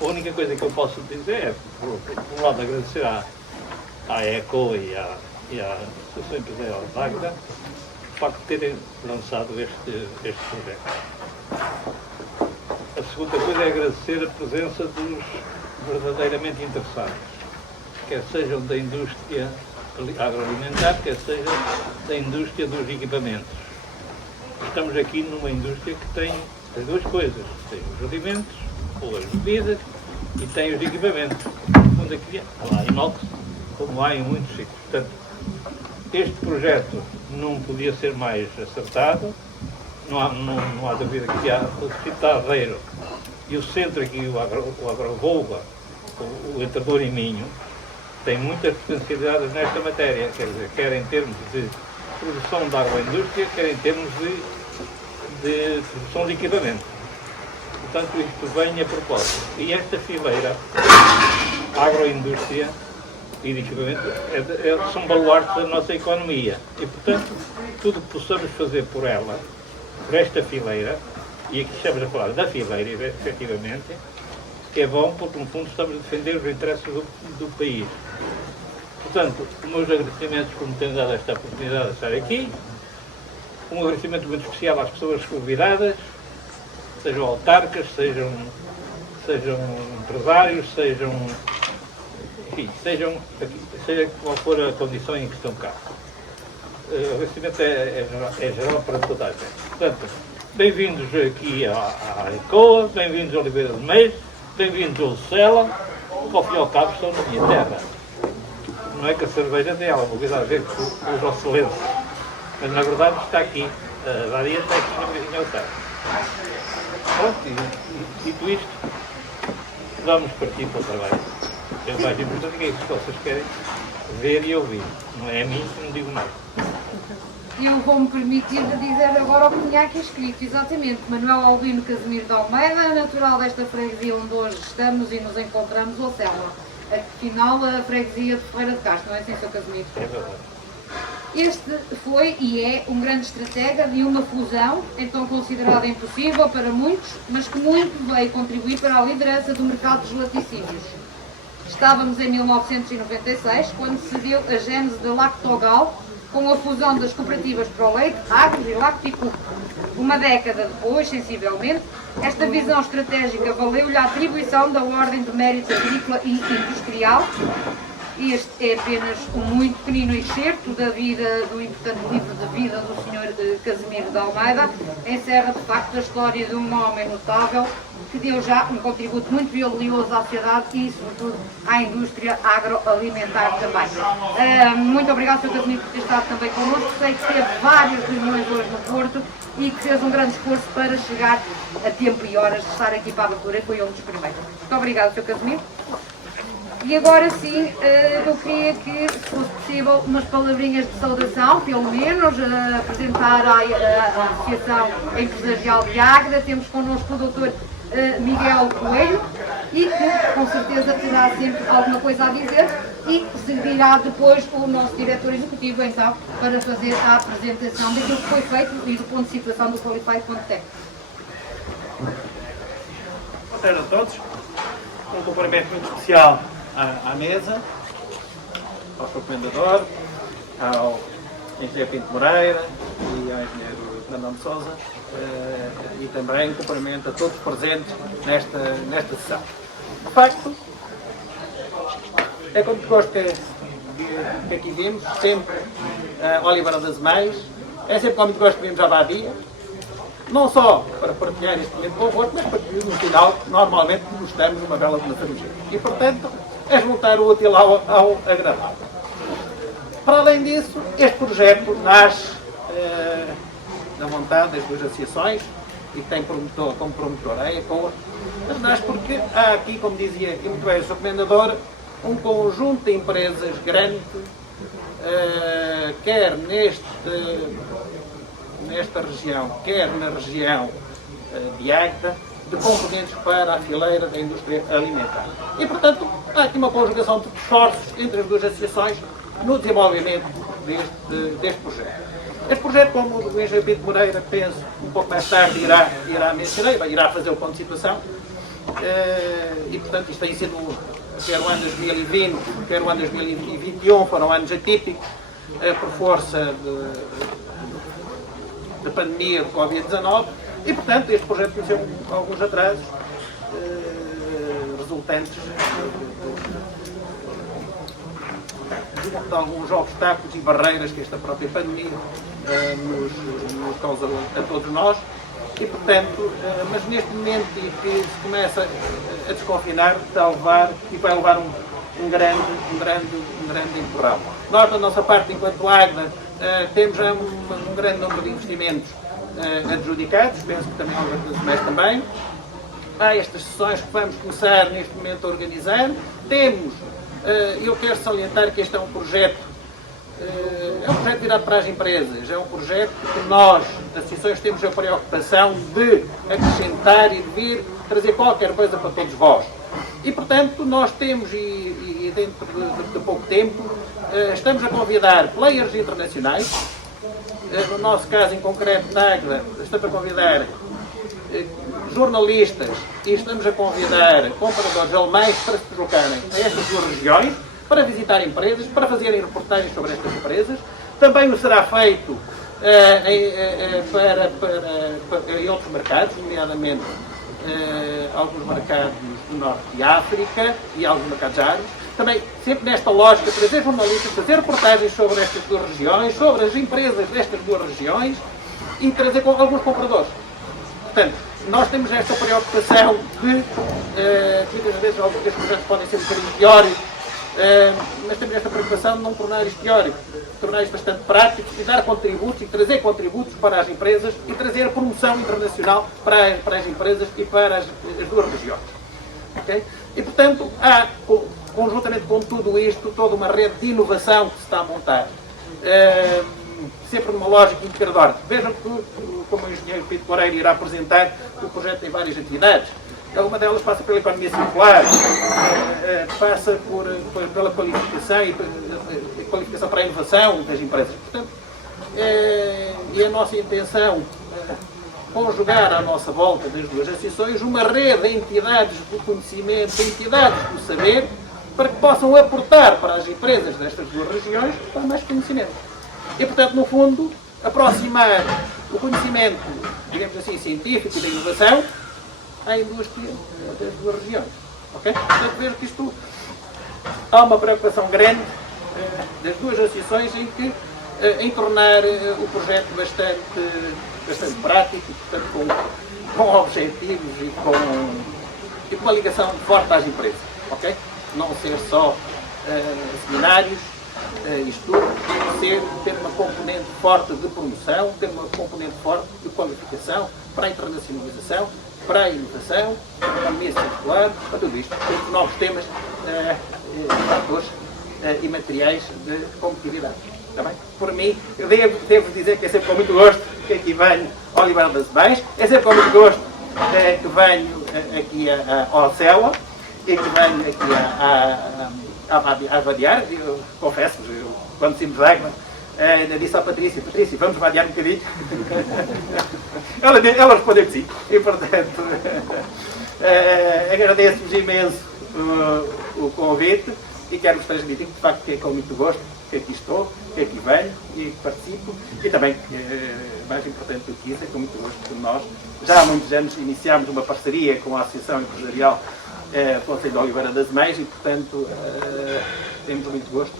A única coisa que eu posso dizer é, por um lado, agradecer à ECO e à Associação Empresarial de Águeda o facto de terem lançado este projeto. A segunda coisa é agradecer a presença dos verdadeiramente interessados, quer sejam da indústria agroalimentar, quer seja da indústria dos equipamentos. Estamos aqui numa indústria que tem as duas coisas, tem os alimentos, ou as bebidas, e tem os equipamentos. Onde aqui há inox, como há em muitos sítios. Portanto, este projeto não podia ser mais acertado, não há dúvida que há o Distrito de Aveiro e o centro aqui, o Agrovolga, o Entrador em Minho, tem muitas potencialidades nesta matéria, quer dizer, quer em termos de produção da agroindústria, quer em termos de produção de equipamento. Portanto, isto vem a propósito. E esta fileira, agroindústria e de equipamento, são baluartes da nossa economia. E, portanto, tudo o que possamos fazer por ela, por esta fileira, e aqui estamos a falar da fileira, efetivamente, é bom porque, no fundo, estamos a defender os interesses do país. Portanto, os meus agradecimentos por me terem dado esta oportunidade de estar aqui, um agradecimento muito especial às pessoas convidadas, sejam autarcas, sejam empresários, enfim, seja qual for a condição em que estão cá. O agradecimento é geral para toda a gente. Portanto, bem-vindos aqui à ECOA, bem-vindos a Oliveira de Meiros, bem-vindos ao Lucela, que ao fim e ao cabo estão na minha terra. Não é que a cerveja dela, vou cuidar a ver com os excelentes, mas na verdade está aqui, a varia está aqui na minha terra. Pronto, e dito isto, vamos partir para o trabalho. O mais importante é isso que vocês querem ver e ouvir. Não é a mim que não digo nada. Eu vou-me permitir de dizer agora o que tinha aqui escrito, exatamente. Manuel Albino Casimiro de Almeida, natural desta freguesia onde hoje estamos e nos encontramos, ou Selma. Afinal, a freguesia de Ferreira de Castro, não é assim, Sr. Casimiro? É verdade. Este foi e é um grande estratega de uma fusão, então considerada impossível para muitos, mas que muito veio contribuir para a liderança do mercado dos laticínios. Estávamos em 1996, quando se deu a gênese da Lactogal, com a fusão das cooperativas Pro Leite, Agros e Lactico. Uma década depois, sensivelmente, esta visão estratégica valeu-lhe a atribuição da Ordem de Mérito Agrícola e Industrial. Este é apenas um muito pequenino excerto da vida, do importante livro de vida do Sr. Casimiro de Almeida. Encerra, de facto, a história de um homem notável que deu já um contributo muito valioso à sociedade e, sobretudo, à indústria agroalimentar também. Muito obrigado, Sr. Casimiro, por ter estado também connosco. Sei que teve várias reuniões hoje no Porto e que fez um grande esforço para chegar a tempo e horas de estar aqui para a abertura, e foi um dos primeiros. Muito obrigado, Sr. Casimiro. E agora sim, eu queria que, se fosse possível, umas palavrinhas de saudação, pelo menos, apresentar a Associação Empresarial de Águeda. Temos connosco o Dr. Miguel Coelho, e que com certeza terá sempre alguma coisa a dizer, e seguirá depois o nosso diretor executivo, então, para fazer a apresentação daquilo que foi feito e do ponto de situação do Qualify.tech. Boa tarde a todos. Um cumprimento muito especial à mesa, ao Sr. Comendador, ao Engenheiro Pinto Moreira e ao Engenheiro Fernando Sousa, e também cumprimento a todos os presentes nesta sessão. De facto, é como gosto que aqui vimos, sempre Oliveira das Meios, é sempre como gosto que vimos à Badia, não só para partilhar este momento convosco, mas para que no final, normalmente, gostamos de uma bela de cerveja. E, portanto, é juntar o útil ao agradável. Para além disso, este projeto nasce da vontade das duas associações e tem como promotor a ECOA, mas nasce porque há aqui, como dizia aqui muito bem o Sr. Comendador, um conjunto de empresas grande, quer nesta região, quer na região de Águeda, de componentes para a fileira da indústria alimentar. E, portanto, há aqui uma conjugação de esforços entre as duas associações no desenvolvimento deste projeto. Este projeto, como o Engenheiro Pinto Moreira, penso, um pouco mais tarde irá mencionar, irá fazer o ponto de situação, e, portanto, isto tem sido, quer o ano 2020, quer o ano 2021, foram anos atípicos, por força da pandemia do Covid-19, e, portanto, este projeto conheceu alguns atrasos resultantes de alguns obstáculos e barreiras que esta própria pandemia nos causa a todos nós. E, portanto, mas neste momento em que se começa a desconfinar, vai levar um grande empurrão. Nós, da nossa parte, enquanto AGDA, temos já um grande número de investimentos adjudicados, penso que também ao longo do semestre também. Há estas sessões que vamos começar neste momento a organizar. Temos, eu quero salientar que este é um projeto virado para as empresas, é um projeto que nós, das associações, temos a preocupação de acrescentar e de vir trazer qualquer coisa para todos vós. E, portanto, nós temos, e dentro de pouco tempo, estamos a convidar players internacionais, no nosso caso em concreto, na AGDA, estamos a convidar jornalistas e estamos a convidar compradores alemães para se deslocarem a estas duas regiões, para visitar empresas, para fazerem reportagens sobre estas empresas. Também o será feito em outros mercados, nomeadamente alguns mercados do norte de África e alguns mercados árabes. Também, sempre nesta lógica, trazer jornalistas, fazer reportagens sobre estas duas regiões, sobre as empresas destas duas regiões e trazer alguns compradores. Portanto, nós temos esta preocupação de, muitas vezes, alguns destes projetos podem ser um bocadinho teóricos, mas temos esta preocupação de não tornar isto teórico, tornar isto bastante prático e dar contributos e trazer contributos para as empresas e trazer promoção internacional para as empresas e para as duas regiões. Okay? E, portanto, há, conjuntamente com tudo isto, toda uma rede de inovação que se está a montar. Sempre numa lógica integradora. Vejam que, como o engenheiro Pedro Correia irá apresentar, o projeto tem várias atividades. Uma delas passa pela economia circular, passa pela qualificação e qualificação para a inovação das empresas. Portanto, é a nossa intenção conjugar à nossa volta das duas associações uma rede de entidades do conhecimento, de entidades do saber, para que possam aportar para as empresas destas duas regiões para mais conhecimento. E, portanto, no fundo, aproximar o conhecimento, digamos assim, científico e da inovação à indústria das duas regiões. Okay? Portanto, vejo que isto há uma preocupação grande das duas associações em tornar o projeto bastante prático, portanto, com objetivos e com uma ligação forte às empresas. Okay? Não ser só seminários, estudos, ter uma componente forte de promoção, ter uma componente forte de qualificação para a internacionalização, para a inovação, para a economia circular, para tudo isto. Temos novos temas, fatores e materiais de competitividade. Está bem? Por mim, eu devo dizer que é sempre com muito gosto que aqui venho ao Oliveira das Mães, é sempre com muito gosto que venho aqui ao Cela e que venho aqui a vadiar. Eu confesso, quando saímos de água, ainda disse à Patrícia, vamos vadiar um bocadinho. Ela respondeu que sim. E, portanto, agradeço-vos imenso o convite e quero-vos transmitir que, de facto, que é com muito gosto que aqui estou, que aqui venho e participo. E também, mais importante do que isso, é com muito gosto que nós, já há muitos anos, iniciámos uma parceria com a Associação Empresarial Conselho de Oliveira das Mães e, portanto, temos muito gosto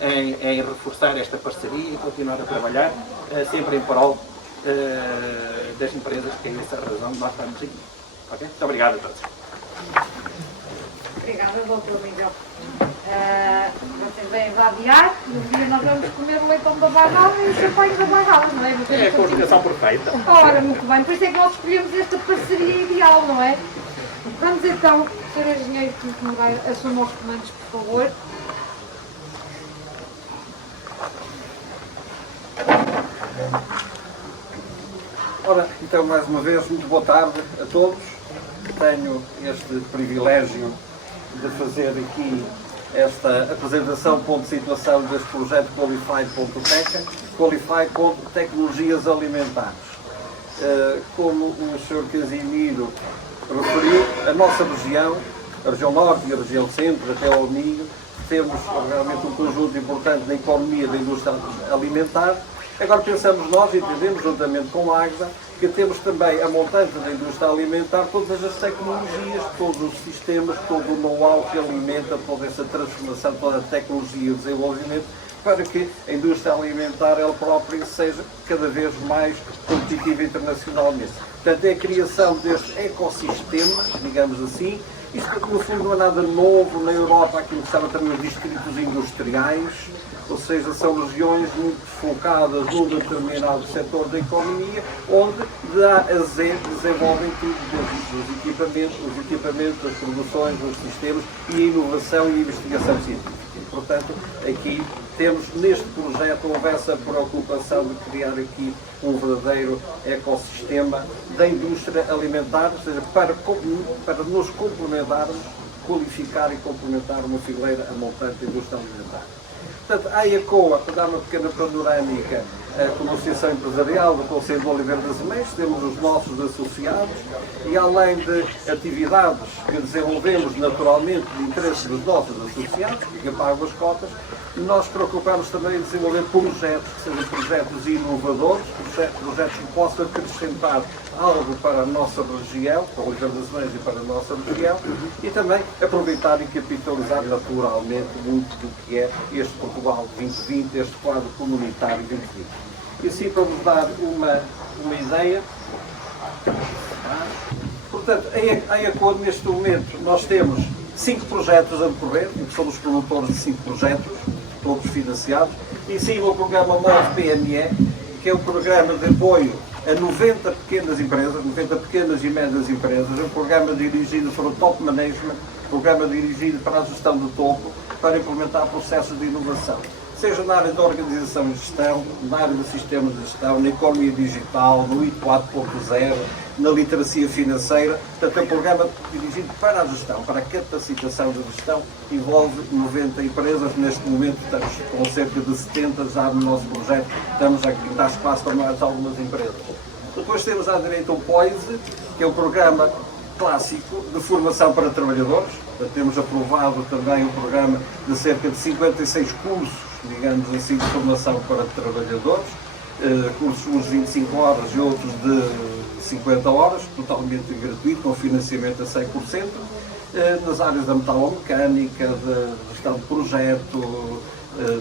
em reforçar esta parceria e continuar a trabalhar sempre em prol das empresas, que é essa a razão de nós estarmos aqui. Okay? Muito obrigado a todos. Obrigada, Dr. Miguel. Vocês vêm vadiar e um dia nós vamos comer o leitão da barrada e o champanhe da barrada, não é? É a comunicação perfeita. Ora, muito bem. Por isso é que nós escolhemos esta parceria ideal, não é? Vamos então, Sr. Engenheiro Quinto Nogueira, assuma os comandos, por favor. Ora, então, mais uma vez, muito boa tarde a todos. Tenho este privilégio de fazer aqui esta apresentação, ponto de situação deste projeto Qualify Tecnologias Alimentares. Como o Sr. Casimiro referiu, a nossa região a região norte e a região centro, até ao Minho, temos realmente um conjunto importante na economia da indústria alimentar. Agora pensamos nós, entendemos juntamente com a AGSA, que temos também a montante da indústria alimentar, todas as tecnologias, todos os sistemas, todo o know-how que alimenta toda essa transformação, toda a tecnologia e o desenvolvimento, para que a indústria alimentar ela própria seja cada vez mais competitiva internacionalmente. Portanto, é a criação deste ecossistema, digamos assim. Isto, no fundo, não é nada novo. Na Europa, aquilo que se chama também os distritos industriais, ou seja, são regiões muito focadas num determinado setor da economia, onde de A a Z desenvolvem tudo, os equipamentos, as produções, os sistemas e a inovação e a investigação científica. Portanto, aqui temos neste projeto houve essa preocupação de criar aqui um verdadeiro ecossistema da indústria alimentar, ou seja, para nos complementarmos, qualificar e complementar uma fileira a montante da indústria alimentar. Portanto, a ECOA, para dar uma pequena panorâmica, como Associação Empresarial do Conselho de Oliveira das Meias, temos os nossos associados e, além de atividades que desenvolvemos naturalmente de interesse dos nossos associados, que pagam as cotas, nós preocupamos também em desenvolver projetos, que sejam projetos inovadores, projetos que possam acrescentar algo para a nossa região, para Oliveira das Meias e para a nossa região, e também aproveitar e capitalizar naturalmente muito do que é este Portugal 2020, este quadro comunitário 2020. E assim, para vos dar uma ideia, portanto, em acordo neste momento, nós temos 5 projetos a decorrer, que somos promotores de 5 projetos, todos financiados, e sim o programa MOVE PME, que é um programa de apoio a 90 pequenas empresas, 90 pequenas e médias empresas, um programa dirigido para o top management, programa dirigido para a gestão do topo, para implementar processos de inovação, seja na área da organização e gestão, na área dos sistemas de gestão, na economia digital, no IT 4.0, na literacia financeira. Portanto, é um programa dirigido para a gestão, para a capacitação da gestão, envolve 90 empresas. Neste momento estamos com cerca de 70 já no nosso projeto, estamos a dar espaço para mais algumas empresas. Depois temos à direita o POISE, que é um programa clássico de formação para trabalhadores. Portanto, temos aprovado também um programa de cerca de 56 cursos, digamos assim, de formação para trabalhadores, cursos uns 25 horas e outros de 50 horas, totalmente gratuito, com financiamento a 100%, nas áreas da metalomecânica, da gestão de projeto,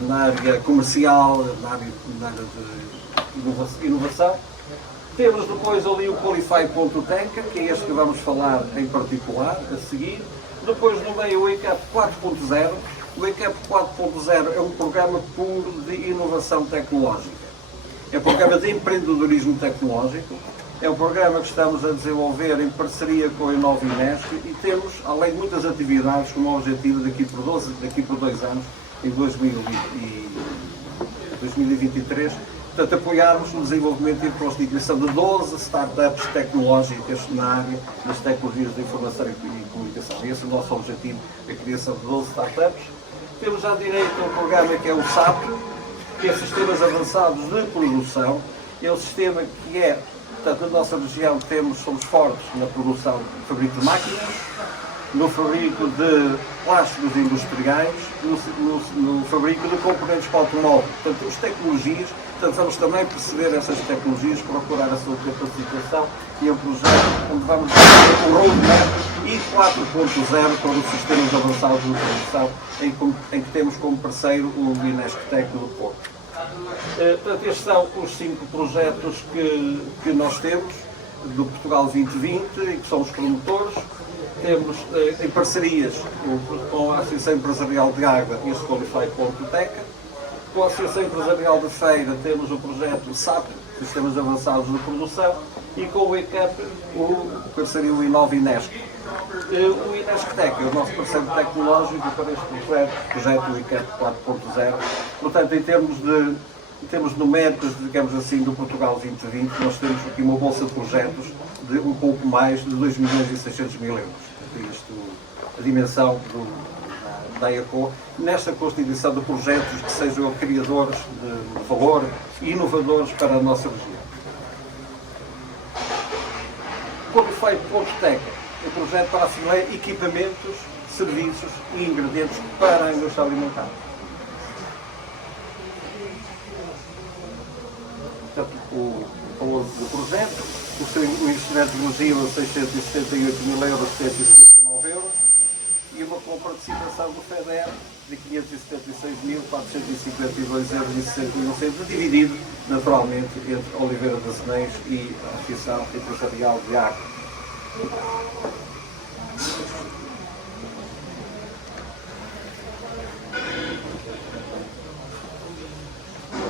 na área comercial, na área de inovação. Temos depois ali o Qualify.Tech, que é este que vamos falar em particular a seguir. Depois no meio o ECAP 4.0. O ECAP 4.0 é um programa puro de inovação tecnológica. É um programa de empreendedorismo tecnológico. É um programa que estamos a desenvolver em parceria com a Inova Inesc e temos, além de muitas atividades, como objetivo daqui por 2 anos, em 2023, portanto, apoiarmos no desenvolvimento e constituição de 12 startups tecnológicas na área das tecnologias de informação e comunicação. Esse é o nosso objetivo, a criação de 12 startups. Temos à direita um programa que é o SAP, que é Sistemas Avançados de Produção. É um sistema que é, portanto, na nossa região somos fortes na produção de fabrico de máquinas, no fabrico de plásticos industriais, no fabrico de componentes para automóvel. Portanto, as tecnologias, portanto, vamos também perceber essas tecnologias, procurar a sua capacitação, e é um projeto onde vamos fazer um roadmap e 4.0 para os sistemas avançados de produção, em que temos como parceiro o Inesc-Tec do Porto. Portanto, estes são os 5 projetos que nós temos do Portugal 2020 e que somos promotores. Temos em parcerias com a Associação Empresarial de Água e este Qualify.Tech. Com a Associação Empresarial de Feira temos o projeto SAP, Sistemas Avançados de Produção, e com o ECAP, parceria o Inova Inesc. O Inesc-Tec é o nosso parceiro tecnológico para este projeto ECAP 4.0. Portanto, em termos numéricos, digamos assim, do Portugal 2020, nós temos aqui uma bolsa de projetos de um pouco mais de 2.600.000 euros. Isto, a dimensão da ECO, nesta constituição de projetos que sejam criadores de valor e inovadores para a nossa região. Qualify.Tech um projeto para a fileira, equipamentos, serviços e ingredientes para a indústria alimentar. Portanto, falou do projeto, o investimento elegível 678.000 euros, 779 euros, e uma participação do FEDER de 576.452 euros e 61 centavos, dividido naturalmente entre Oliveira das Anéis e a Associação Empresarial de Água.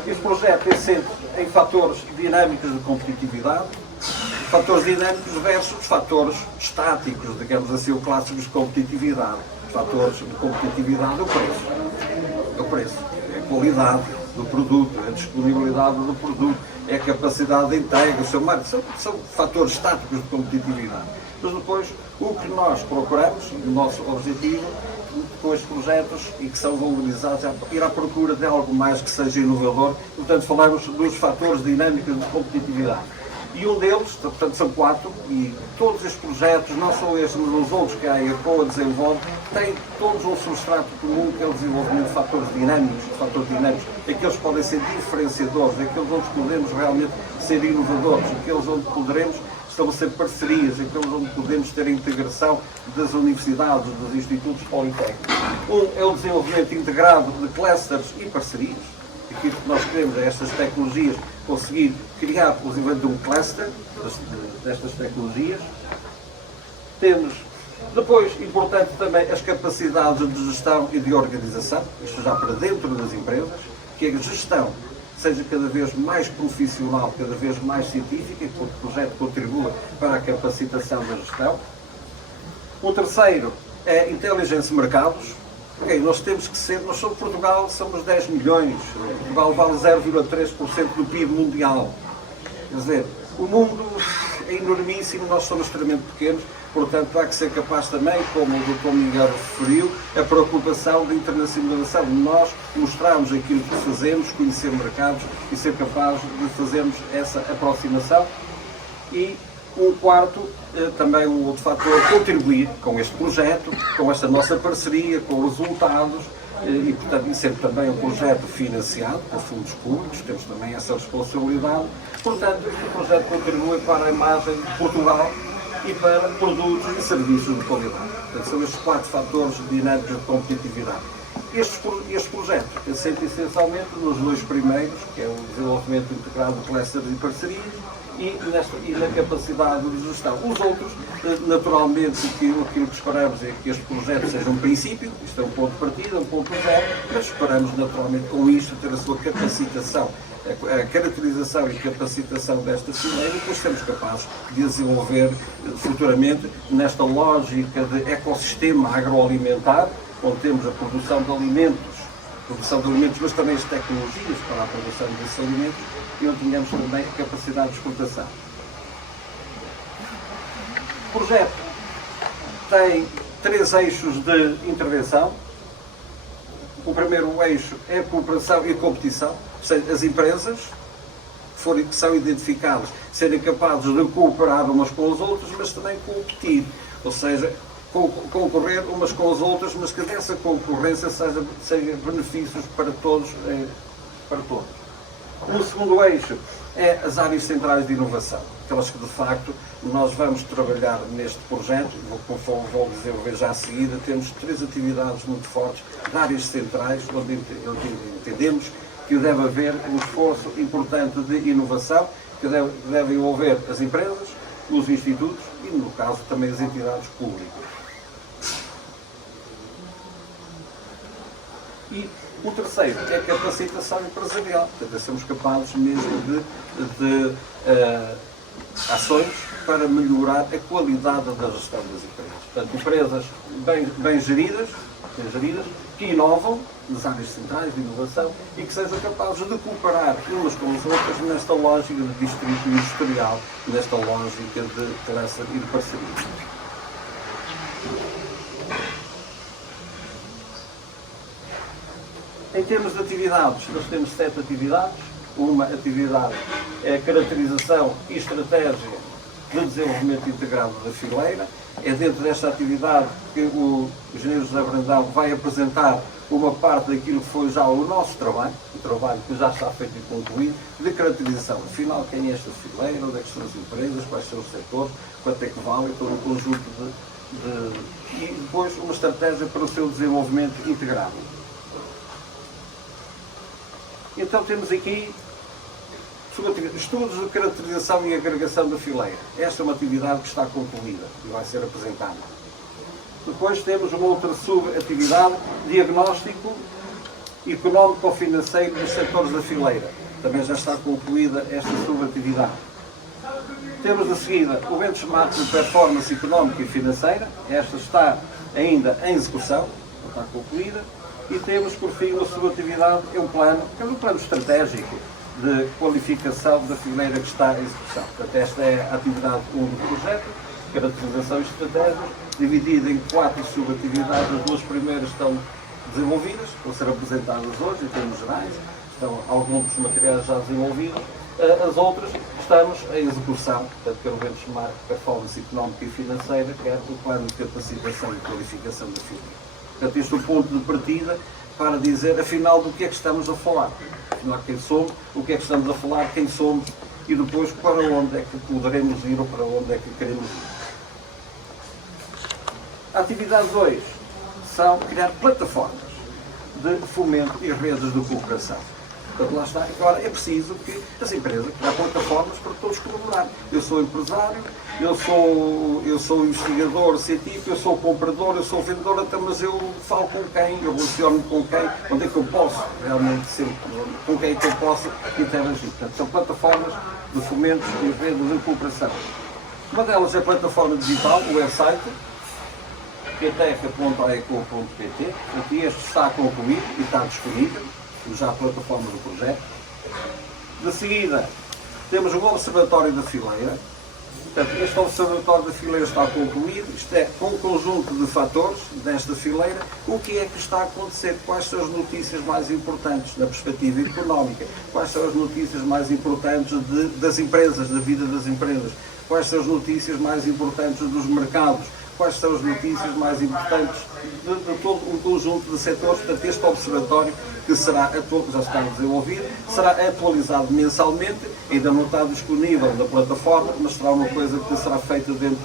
Este projeto é assente em fatores dinâmicos de competitividade, fatores dinâmicos versus fatores estáticos, digamos assim, ou clássicos de competitividade. Os fatores de competitividade é o preço. É o preço, é a qualidade do produto, é a disponibilidade do produto, é a capacidade de entrega, o seu marketing. São fatores estáticos de competitividade. Mas depois, o que nós procuramos, o nosso objetivo, com estes projetos e que são valorizados, é ir à procura de algo mais que seja inovador. Portanto, falamos dos fatores dinâmicos de competitividade. E um deles, portanto são 4, e todos estes projetos, não só estes, mas os outros que a ECOA desenvolve, têm todos um substrato comum, que é o desenvolvimento de fatores dinâmicos, aqueles que podem ser diferenciadores, aqueles onde podemos realmente ser inovadores, aqueles onde poderemos estabelecer parcerias, aqueles onde podemos ter a integração das universidades, dos institutos politécnicos. Um é o desenvolvimento integrado de clusters e parcerias. Aquilo que nós queremos é estas tecnologias, conseguir criar o desenvolvimento de um cluster destas tecnologias. Temos, depois, importante também, as capacidades de gestão e de organização, isto já para dentro das empresas, que a gestão seja cada vez mais profissional, cada vez mais científica, e que o projeto contribua para a capacitação da gestão. O terceiro é inteligência de mercados. Okay, nós temos que ser, nós somos Portugal, somos 10 milhões, Portugal vale 0,3% do PIB mundial. Quer dizer, o mundo é enormíssimo, nós somos extremamente pequenos, portanto há que ser capaz também, como o Dr. Miguel referiu, a preocupação da internacionalização. Nós mostrarmos aquilo que fazemos, conhecer mercados e ser capazes de fazermos essa aproximação. E um quarto, também um outro fator, contribuir com este projeto, com esta nossa parceria, com resultados, e portanto isso é também um projeto financiado por fundos públicos, temos também essa responsabilidade. Portanto, este projeto contribui para a imagem de Portugal e para produtos e serviços de qualidade. Portanto, são estes 4 fatores dinâmicos de competitividade. Este projeto assenta essencialmente nos 2 primeiros, que é o desenvolvimento integrado de clusters e parcerias, e na capacidade de gestão. Os outros, naturalmente, aquilo que esperamos é que este projeto seja um princípio, isto é um ponto de partida, um ponto zero, mas esperamos naturalmente com isto ter a sua capacitação, a caracterização e capacitação desta fileira, e depois sermos capazes de desenvolver futuramente nesta lógica de ecossistema agroalimentar, onde temos a produção de alimentos, mas também as tecnologias para a produção desses alimentos, e onde tenhamos também a capacidade de exportação. O projeto tem 3 eixos de intervenção. O primeiro eixo é a cooperação e a competição, ou seja, as empresas que são identificadas serem capazes de cooperar umas com as outras, mas também competir, ou seja, concorrer umas com as outras, mas que dessa concorrência seja benefícios para todos. O segundo eixo é as áreas centrais de inovação, aquelas que de facto nós vamos trabalhar neste projeto, conforme vou desenvolver já a seguida. Temos 3 atividades muito fortes de áreas centrais, onde entendemos que deve haver um esforço importante de inovação, que deve envolver as empresas, os institutos e, no caso, também as entidades públicas. E o terceiro é a capacitação empresarial, portanto, sermos capazes mesmo de ações para melhorar a qualidade da gestão das empresas. Portanto, empresas bem geridas, que inovam nas áreas centrais de inovação e que sejam capazes de cooperar umas com as outras nesta lógica de distrito industrial, nesta lógica de cluster e de parceria. Em termos de atividades, nós temos 7 atividades. Uma atividade é a caracterização e estratégia de desenvolvimento integrado da fileira. É dentro desta atividade que o engenheiro José Brandão vai apresentar uma parte daquilo que foi já o nosso trabalho, o trabalho que já está feito e concluído, de caracterização. Afinal, quem é esta fileira, onde é que estão as empresas, quais são os setores, quanto é que vale, todo um conjunto e depois uma estratégia para o seu desenvolvimento integrado. Então temos aqui estudos de caracterização e agregação da fileira. Esta é uma atividade que está concluída e vai ser apresentada. Depois temos uma outra subatividade, diagnóstico económico-financeiro dos setores da fileira. Também já está concluída esta subatividade. Temos a seguida o benchmark de performance económica e financeira. Esta está ainda em execução, não está concluída. E temos, por fim, uma subatividade, é um plano estratégico de qualificação da fileira que está em execução. Portanto, esta é a atividade 1 do projeto, caracterização e estratégias, dividida em 4 subatividades. As 2 primeiras estão desenvolvidas, vão ser apresentadas hoje, em termos gerais, estão alguns dos materiais já desenvolvidos. As outras estamos em execução, portanto, quer o benchmark, performance económica e financeira, quer o plano de capacitação e qualificação da fileira. Portanto, este é o ponto de partida para dizer, afinal, do que é que estamos a falar. Afinal, quem somos, o que é que estamos a falar, quem somos e depois para onde é que poderemos ir ou para onde é que queremos ir. A atividade 2 são criar plataformas de fomento e redes de cooperação. Portanto, lá está. Agora, é preciso que as empresas criem plataformas para todos colaborarem. Eu sou empresário, eu sou investigador científico, eu sou comprador, eu sou vendedor, até, mas eu falo com quem, eu relaciono com quem, onde é que eu posso realmente ser, com quem é que eu posso interagir. Portanto, são plataformas de fomento e redes de cooperação. Uma delas é a plataforma digital, o website, pteca.aeco.pt, aqui este está concluído e está disponível, já a plataforma do projeto. De seguida, temos o Observatório da Fileira. Portanto, este Observatório da Fileira está concluído, isto é, com um conjunto de fatores desta fileira, o que é que está a acontecer, quais são as notícias mais importantes na perspectiva económica, quais são as notícias mais importantes das empresas, da vida das empresas, quais são as notícias mais importantes dos mercados, quais são as notícias mais importantes de todo um conjunto de setores. Portanto, este observatório, que será já está desenvolvido, será atualizado mensalmente, ainda não está disponível na plataforma, mas será uma coisa que será feita dentro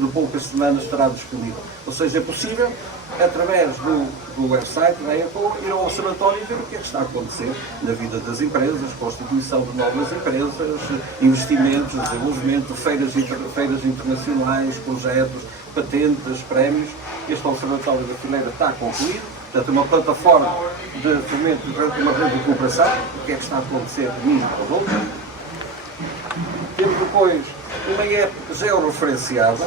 de poucas semanas, estará disponível. Ou seja, é possível, através do website da ECO, ir ao observatório e ver o que é que está a acontecer na vida das empresas, constituição de novas empresas, investimentos, desenvolvimento, feiras internacionais, projetos, patentes, prémios. Este observatório da fileira está concluído, portanto, uma plataforma de fomento, uma rede de cooperação, o que é que está a acontecer de mim para os outros. Temos depois uma app georreferenciada.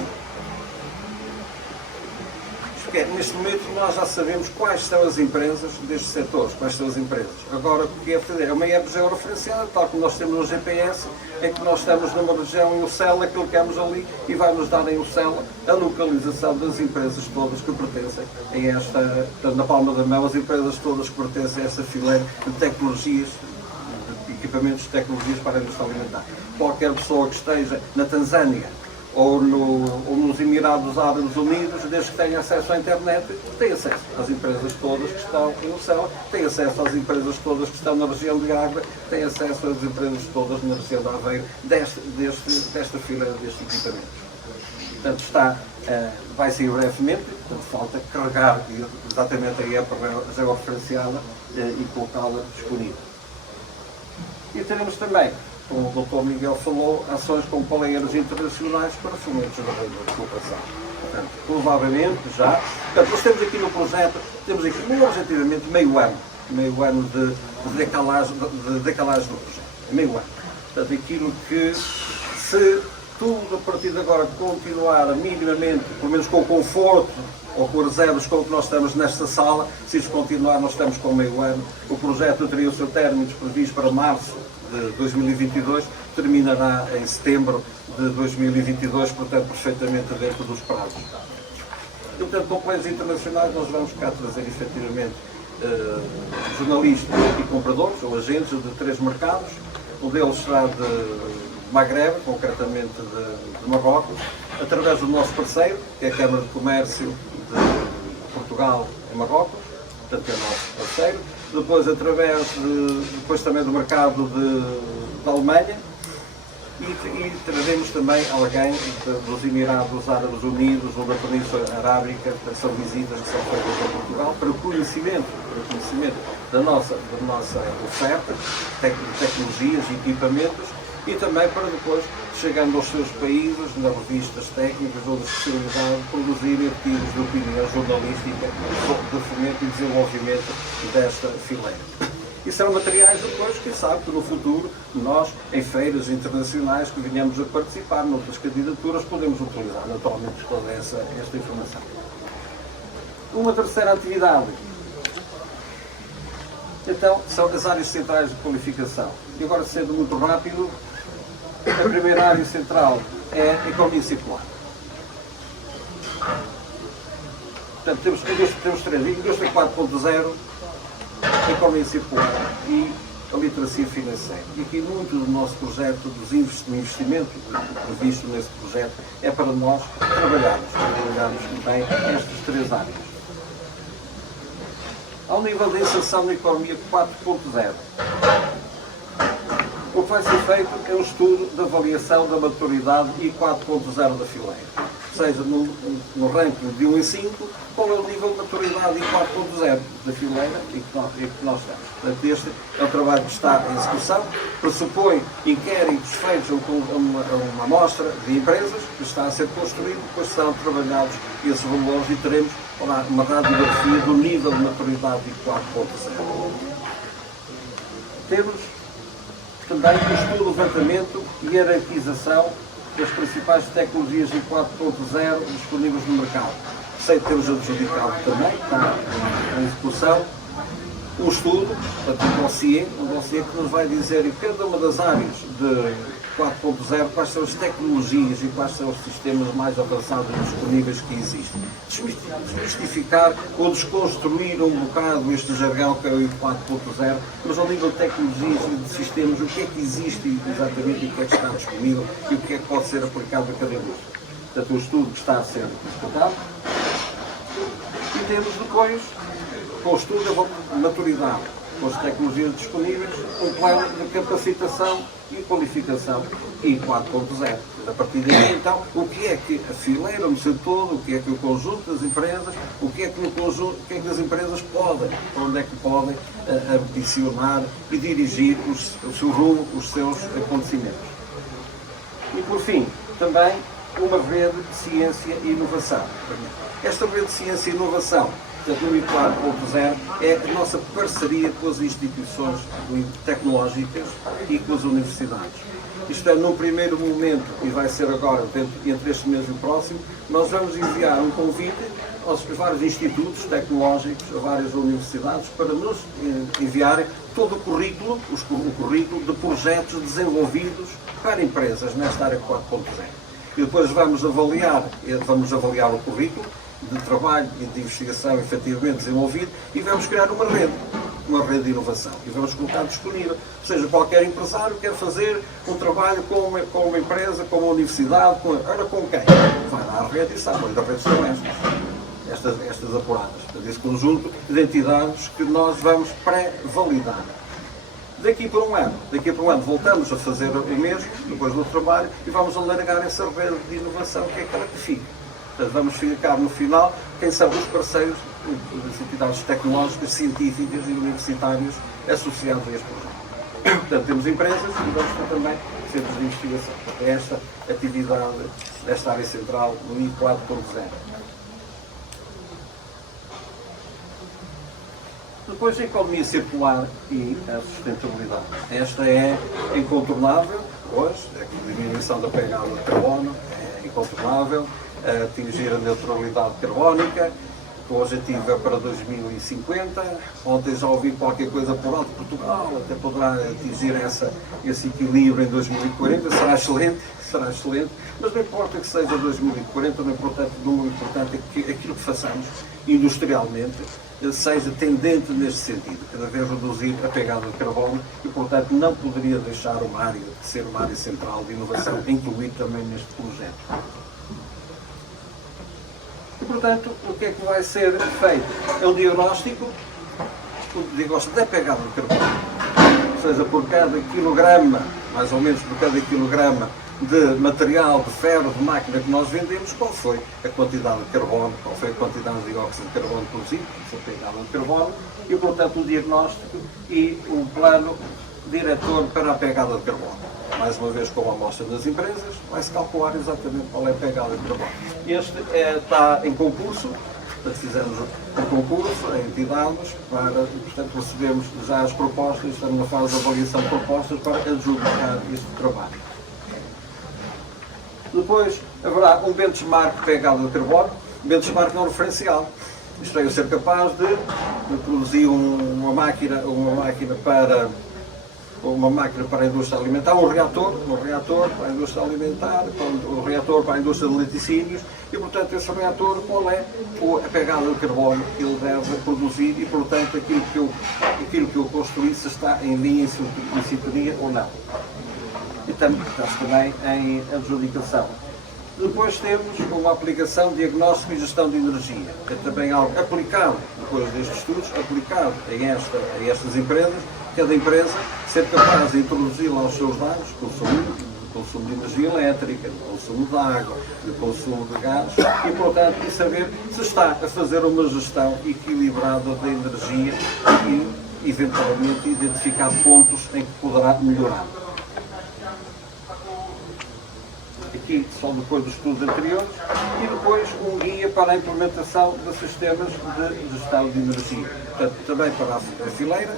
Neste momento nós já sabemos quais são as empresas destes setores, quais são as empresas. Agora, o que é fazer? É uma app georreferenciada, tal como nós temos no GPS, em que nós estamos numa região em Ucela, clicamos ali e vai-nos dar em Ucela a localização das empresas todas que pertencem a esta, na palma da mão, as empresas todas que pertencem a esta fileira de tecnologias, de equipamentos de tecnologias para a indústria alimentar. Qualquer pessoa que esteja na Tanzânia, ou nos Emirados Árabes Unidos, desde que tenha acesso à internet, tem acesso às empresas todas que estão em Ucela, tem acesso às empresas todas que estão na região de Gagra, tem acesso às empresas todas na região de Aveiro, desta fileira destes equipamentos. Portanto, vai sair brevemente, portanto, falta carregar exatamente a app georreferenciada e colocá-la disponível. E teremos também, como o Dr. Miguel falou, ações com players internacionais para fomentos da rede de cooperação. Portanto, provavelmente já. Portanto, nós temos aqui no projeto, temos aqui objetivamente meio ano de decalagem do projeto. Meio ano. Portanto, aquilo que, se tudo a partir de agora continuar minimamente, pelo menos com o conforto ou com as reservas com que nós estamos nesta sala, se isto continuar, nós estamos com meio ano. O projeto teria o seu término previsto para março de 2022, terminará em setembro de 2022, portanto, perfeitamente dentro dos prazos. E, portanto, com players internacionais, nós vamos cá trazer, efetivamente, jornalistas e compradores, ou agentes de 3 mercados. Um deles será Magreb, concretamente de Marrocos, através do nosso parceiro, que é a Câmara de Comércio de Portugal em Marrocos, portanto é o nosso parceiro. Depois também do mercado da Alemanha, e trazemos também alguém dos Emirados Árabes Unidos ou da Península Arábica, que são visitas que são feitas a Portugal, para o conhecimento da nossa oferta, tecnologias e equipamentos, e também para depois, chegando aos seus países, nas revistas técnicas ou de especialidade, produzirem artigos de opinião jornalística de fomento e desenvolvimento desta fileira. E serão materiais depois, quem sabe, que no futuro nós, em feiras internacionais que venhamos a participar, noutras candidaturas, podemos utilizar naturalmente toda esta informação. Uma terceira atividade, então, são as áreas centrais de qualificação. E agora, sendo muito rápido, a primeira área central é a economia circular. Portanto, temos três, indústria 4.0, a economia circular e a literacia financeira. E aqui muito do nosso projeto, do investimento previsto nesse projeto, é para nós trabalharmos bem estas três áreas. Ao nível da inserção na economia 4.0, o que vai ser feito é um estudo de avaliação da maturidade e 4.0 da fileira. Ou seja, no ranking de 1 em 5, qual é o nível de maturidade e 4.0 da fileira e que nós temos. Portanto, este é o trabalho que está em execução, pressupõe inquéritos feitos a uma amostra de empresas que está a ser construído, depois serão trabalhados esses valores e teremos uma radiografia do nível de maturidade de 4.0. Temos também o estudo, levantamento e hierarquização das principais tecnologias em 4.0 disponíveis no mercado. Sei que temos adjudicado também, está em execução, um estudo, portanto, um dossiê que nos vai dizer em cada uma das áreas de 4.0 quais são as tecnologias e quais são os sistemas mais avançados disponíveis que existem. Desmistificar ou desconstruir um bocado este jargão que é o 4.0, mas ao nível de tecnologias e de sistemas, o que é que existe exatamente e o que é que está disponível e o que é que pode ser aplicado a cada indústria. Portanto, o estudo que está a ser executado. E temos depois, com o estudo da maturidade, com as tecnologias disponíveis, um plano de capacitação e qualificação e 4.0. A partir daí, então, o que é que a fileira no seu todo, o que é que o conjunto das empresas, o que é que as empresas podem, onde é que podem ambicionar e dirigir o seu rumo, os seus acontecimentos. E, por fim, também uma rede de ciência e inovação. Esta rede de ciência e inovação, portanto, no 4.0, é a nossa parceria com as instituições tecnológicas e com as universidades. Isto é, num primeiro momento, e vai ser agora, entre este mês e o próximo, nós vamos enviar um convite aos vários institutos tecnológicos, a várias universidades, para nos enviarem todo o currículo de projetos desenvolvidos para empresas nesta área 4.0. E depois vamos avaliar o currículo de trabalho e de investigação efetivamente desenvolvido e vamos criar uma rede de inovação e vamos colocar disponível. Ou seja, qualquer empresário quer fazer um trabalho com uma empresa, com uma universidade, com quem? Vai lá à rede e sabe, as redes são estas apuradas. Esse conjunto de entidades que nós vamos pré-validar. Daqui por um ano voltamos a fazer o mesmo, depois do trabalho, e vamos alargar essa rede de inovação que é aquela que fica. Portanto, vamos ficar no final quem são os parceiros das entidades tecnológicas, científicas e universitários associados a este projeto. Portanto, temos empresas e vamos ter também centros de investigação. Portanto, é esta atividade desta área central no NI 4.0. Depois, a economia circular e a sustentabilidade. Esta é incontornável hoje, a diminuição da pegada de carbono é incontornável, atingir a neutralidade carbónica O objetivo é para 2050. Ontem já ouvi qualquer coisa por alto. Portugal até poderá atingir esse equilíbrio em 2040. Será excelente. Mas não importa que seja 2040, o importante é que aquilo que façamos industrialmente seja tendente neste sentido, cada vez reduzir a pegada de carbono e, portanto, não poderia deixar uma área de ser uma área central de inovação incluída também neste projeto. E, portanto, o que é que vai ser feito? É o diagnóstico da pegada de carbono. Ou seja, por cada quilograma, mais ou menos por cada quilograma de material, de ferro, de máquina que nós vendemos, qual foi a quantidade de carbono, qual foi a quantidade de dióxido de carbono produzido, qual foi a pegada de carbono, e, portanto, o diagnóstico e o plano diretor para a pegada de carbono. Mais uma vez, com a amostra das empresas, vai-se calcular exatamente qual é a pegada de carbono. Este está em concurso, portanto, fizemos um concurso a entidades portanto, recebemos já as propostas, estamos na fase de avaliação de propostas para adjudicar este trabalho. Depois haverá um benchmark de pegada de carbono, benchmark não referencial. Isto é, eu ser capaz de produzir uma máquina para a indústria alimentar, um reator para a indústria alimentar, um reator para a indústria de laticínios e, portanto, esse reator, qual é a pegada de carbono que ele deve produzir e, portanto, aquilo que eu construí se está em linha, em sintonia ou não. E estamos também em adjudicação. Depois temos uma aplicação de diagnóstico e gestão de energia, que é também algo aplicado, depois destes estudos, aplicado a estas empresas, cada empresa ser capaz de introduzir lá os seus dados, consumo de energia elétrica, consumo de água, consumo de gás e, portanto, saber se está a fazer uma gestão equilibrada da energia e, eventualmente, identificar pontos em que poderá melhorar. Aqui só depois dos estudos anteriores e depois um guia para a implementação de sistemas de gestão de energia. Portanto, também para a fileira,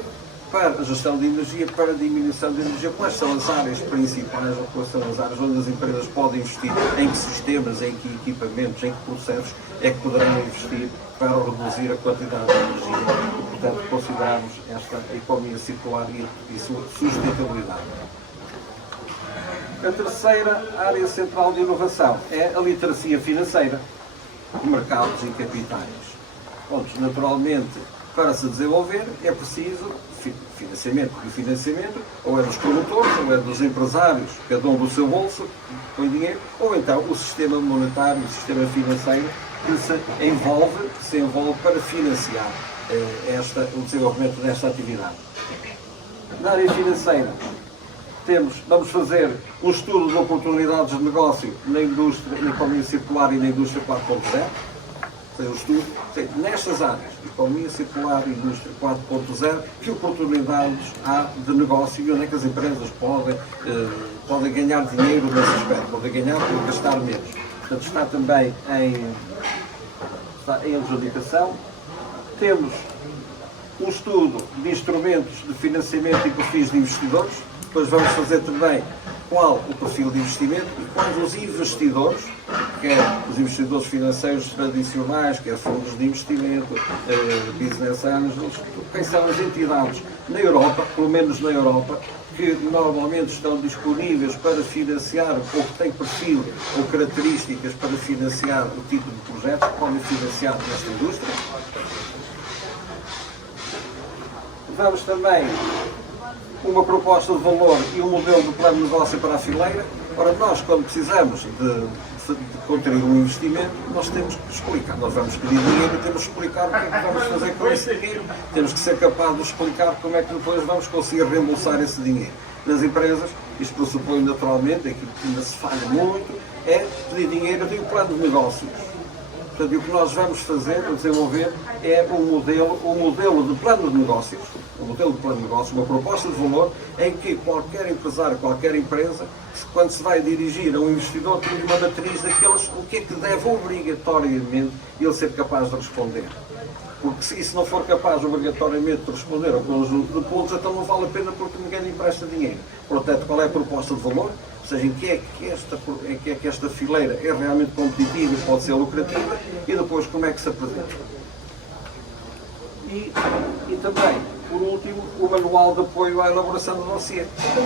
para a gestão de energia, para a diminuição de energia. Quais são as áreas principais ou quais são as áreas onde as empresas podem investir, em que sistemas, em que equipamentos, em que processos é que poderão investir para reduzir a quantidade de energia e, portanto, considerarmos esta economia circular e sua sustentabilidade. A terceira área central de inovação é a literacia financeira, mercados e capitais. Onde, naturalmente, para se desenvolver é preciso financiamento. E o financiamento ou é dos promotores, ou é dos empresários, cada um do seu bolso, põe dinheiro, ou então o sistema monetário, o sistema financeiro que se envolve para financiar o desenvolvimento desta atividade. Na área financeira, vamos fazer um estudo de oportunidades de negócio na indústria, na economia circular e na indústria 4.0. Um estudo nestas áreas, economia circular e indústria 4.0, que oportunidades há de negócio e onde é que as empresas podem ganhar dinheiro nesse aspecto, podem ganhar ou gastar menos. Portanto, está também em adjudicação. Temos um estudo de instrumentos de financiamento e perfis de investidores. Depois vamos fazer também qual o perfil de investimento e quais os investidores, quer os investidores financeiros tradicionais, quer fundos de investimento, business angels, quem são as entidades na Europa, pelo menos na Europa, que normalmente estão disponíveis para financiar ou que têm perfil ou características para financiar o tipo de projetos que podem financiar nesta indústria. Vamos também uma proposta de valor e um modelo de plano de negócio para a fileira. Ora, nós, quando precisamos de contrair um investimento, nós temos que explicar. Nós vamos pedir dinheiro e temos que explicar o que é que vamos fazer com esse dinheiro. Temos que ser capazes de explicar como é que depois vamos conseguir reembolsar esse dinheiro. Nas empresas, isto pressupõe naturalmente, aquilo que ainda se falha muito, é pedir dinheiro. Eu tenho um plano de negócios. Portanto, o que nós vamos fazer, desenvolver, é um modelo de plano de negócios, uma proposta de valor, em que qualquer empresário, qualquer empresa, quando se vai dirigir a um investidor, tem uma matriz daqueles, o que é que deve obrigatoriamente ele ser capaz de responder. Porque se isso não for capaz obrigatoriamente de responder ao conjunto de pontos, então não vale a pena porque ninguém lhe empresta dinheiro. Portanto, qual é a proposta de valor? Ou seja, em que é que esta fileira é realmente competitiva e pode ser lucrativa e depois como é que se apresenta. E também, por último, o manual de apoio à elaboração do dossiê. O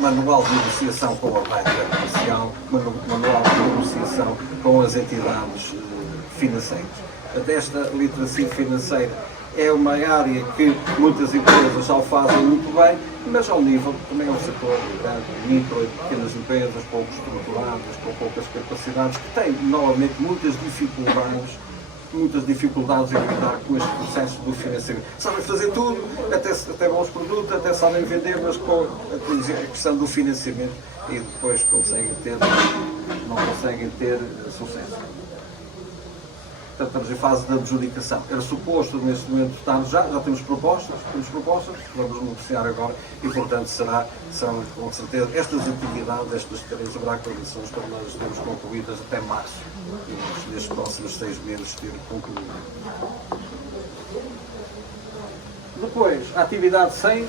manual de negociação com a banca comercial, manual de negociação com as entidades financeiras. Até esta literacia financeira é uma área que muitas empresas já o fazem muito bem, mas ao nível também é um setor grande, micro e pequenas empresas, pouco estruturadas, com poucas capacidades, que têm novamente muitas dificuldades em lidar com este processo do financiamento. Sabem fazer tudo, até bons produtos, até sabem vender, mas com a questão do financiamento e depois não conseguem ter sucesso. Portanto, estamos em fase de adjudicação. Era suposto, neste momento, já temos propostas, vamos negociar agora e, portanto, são com certeza estas atividades, estas três, haverá condições para nós termos concluídas até março e nestes próximos 6 meses ter concluído. Depois, a atividade 6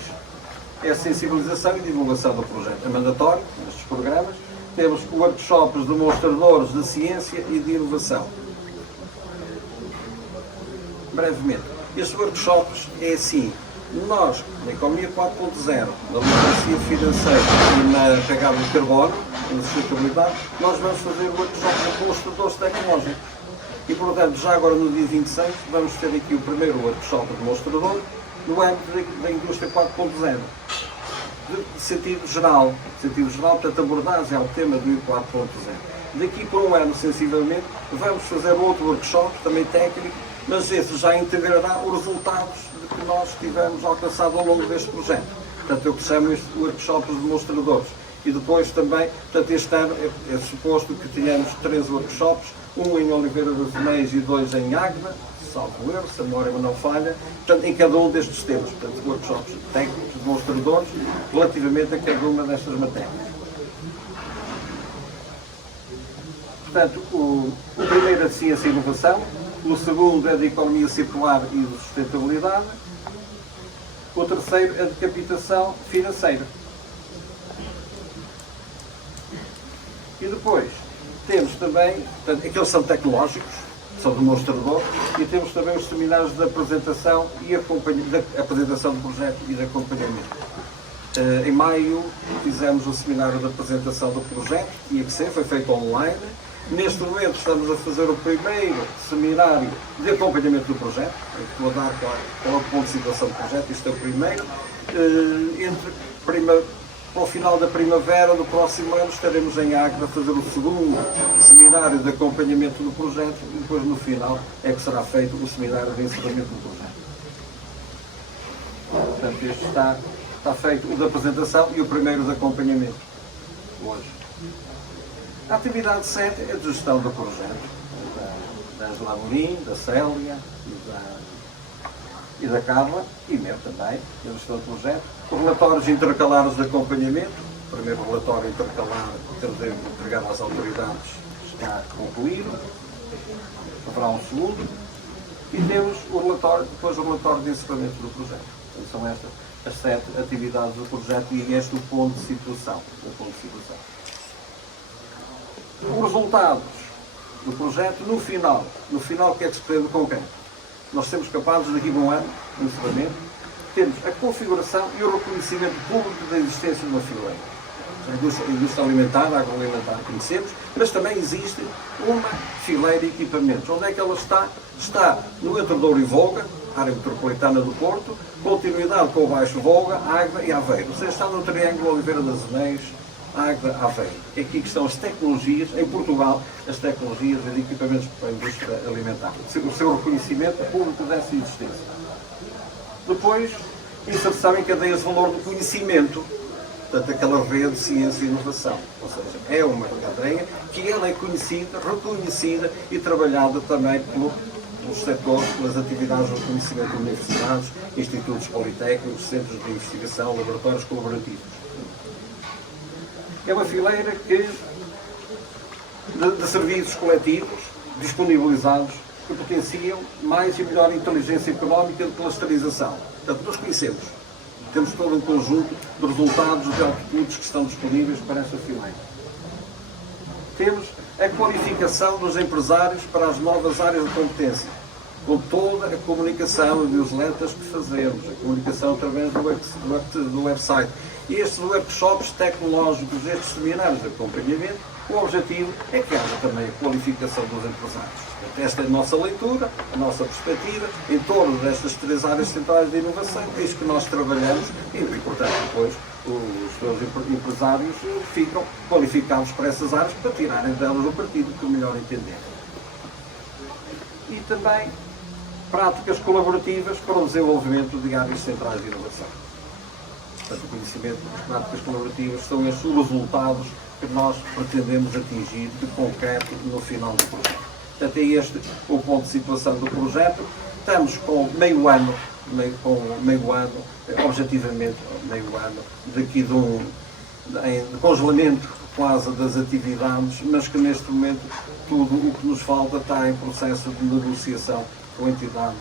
é a sensibilização e divulgação do projeto. É mandatório nestes programas. Temos workshops demonstradores de ciência e de inovação. Brevemente, estes workshops é assim, nós, na Economia 4.0, na literacia financeira e na pegada de carbono, na sustentabilidade, nós vamos fazer workshops de demonstradores tecnológicos. E, portanto, já agora no dia 26, vamos ter aqui o primeiro workshop de demonstrador no âmbito da indústria 4.0. De sentido geral, portanto, abordagem ao tema do 4.0. Daqui por um ano, sensivelmente, vamos fazer outro workshop, também técnico, mas esse já integrará os resultados de que nós tivemos alcançado ao longo deste projeto. Portanto, eu que chamo este workshop de demonstradores. E depois também, portanto, este ano é suposto que tenhamos 3 workshops, um em Oliveira das Meias e 2 em Águeda, salvo erro, se a memória não falha, portanto, em cada um destes temas, portanto, workshops técnicos, demonstradores, relativamente a cada uma destas matérias. Portanto, o primeiro é de ciência e inovação, o segundo é de economia circular e de sustentabilidade, o terceiro é de captação financeira. E depois temos também, portanto, aqueles são tecnológicos, são demonstradores, e temos também os seminários de apresentação e apresentação do projeto e de acompanhamento. Em maio fizemos o seminário de apresentação do projeto, tinha que ser, foi feito online. Neste momento estamos a fazer o primeiro seminário de acompanhamento do projeto. Estou a dar qual é o ponto de situação do projeto, isto é o primeiro. Para o final da primavera do próximo ano estaremos em Águeda a fazer o segundo seminário de acompanhamento do projeto e depois no final é que será feito o seminário de encerramento do projeto. Portanto, este está feito o de apresentação e o primeiro de acompanhamento hoje. A atividade 7 é de gestão do projeto, da Angela Amorim, da Célia e da Carla, e meu também, da gestão do projeto. Os relatórios intercalares de acompanhamento, o primeiro relatório intercalar que temos entregado às autoridades está concluído, haverá um segundo, e temos depois o relatório de encerramento do projeto. Então, são estas as 7 atividades do projeto e este é o ponto de situação. Os resultados do projeto no final o que é que se pretende com quem? Nós sermos capazes daqui a um ano, no encerramento, temos a configuração e o reconhecimento público da existência de uma fileira. A indústria alimentar, a agroalimentar conhecemos, mas também existe uma fileira de equipamentos. Onde é que ela está? Está no Entre Douro e Volga, área metropolitana do Porto, continuidade com o Baixo Volga, Águeda e Aveiro. Ou seja, está no triângulo Oliveira das Meias, Águeda, Aveiro. É aqui que estão as tecnologias, em Portugal, as tecnologias de equipamentos para a indústria alimentar. O seu reconhecimento público dessa existência. Depois, inserção em cadeias de valor do conhecimento, portanto, aquela rede de ciência e inovação. Ou seja, é uma cadeia que ela é conhecida, reconhecida e trabalhada também pelos setores, pelas atividades de conhecimento de universidades, institutos politécnicos, centros de investigação, laboratórios colaborativos. É uma fileira de serviços coletivos disponibilizados que potenciam mais e melhor inteligência económica de clusterização. Portanto, nós conhecemos, temos todo um conjunto de resultados de outputs que estão disponíveis para esta fileira. Temos a qualificação dos empresários para as novas áreas de competência. com toda a comunicação e newsletters que fazemos, a comunicação através do website. E estes workshops tecnológicos, estes seminários de acompanhamento, o objetivo é que haja também a qualificação dos empresários. Esta é a nossa leitura, a nossa perspectiva, em torno destas 3 áreas centrais de inovação, é isso que nós trabalhamos e, portanto, depois os seus empresários ficam qualificados para essas áreas para tirarem delas o partido que melhor entenderem. E também práticas colaborativas para o desenvolvimento de áreas centrais de inovação. Portanto, o conhecimento das práticas colaborativas são esses os resultados que nós pretendemos atingir de concreto no final do projeto. Portanto, é este o ponto de situação do projeto. Estamos com meio ano, objetivamente meio ano, daqui de congelamento quase das atividades, mas que neste momento tudo o que nos falta está em processo de negociação com entidades,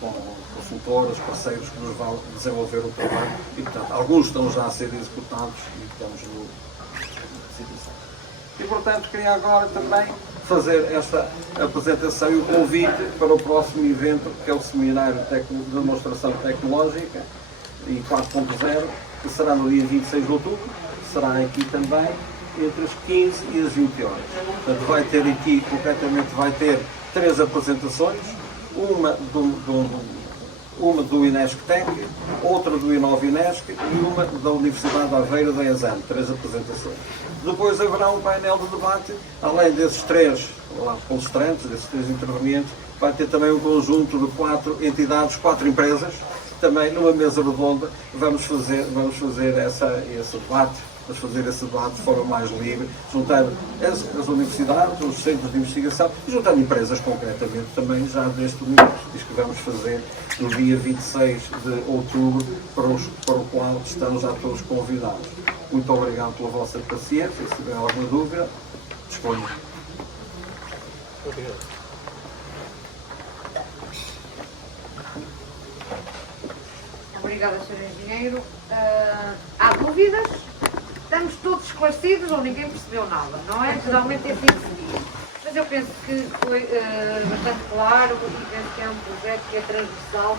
com consultoras, parceiros que nos vão desenvolver o trabalho e, portanto, alguns estão já a ser executados e estamos no situação. E, portanto, queria agora também fazer esta apresentação e o convite para o próximo evento, que é o Seminário de Demonstração Tecnológica e 4.0, que será no dia 26 de outubro, será aqui também, entre as 15 e as 20 horas. Portanto, vai ter aqui, concretamente, vai ter 3 apresentações, uma do INESC-TEC, outra do INOV-INESC e uma da Universidade de Aveiro da ESAM, 3 apresentações. Depois haverá um painel de debate, além desses 3 palestrantes, desses 3 intervenientes, vai ter também um conjunto de 4 entidades, 4 empresas, também numa mesa redonda vamos fazer esse debate de forma mais livre, juntando as universidades, os centros de investigação e juntando empresas concretamente também já deste momento. Diz que vamos fazer no dia 26 de outubro, para o qual estão já todos convidados. Muito obrigado pela vossa paciência. Se tiver alguma dúvida, disponho. Obrigado. Obrigada, Sr. Engenheiro. Há dúvidas? Estamos todos esclarecidos ou ninguém percebeu nada, não é? Geralmente é assim que se diz. Mas eu penso que foi bastante claro e penso que é um projeto que é transversal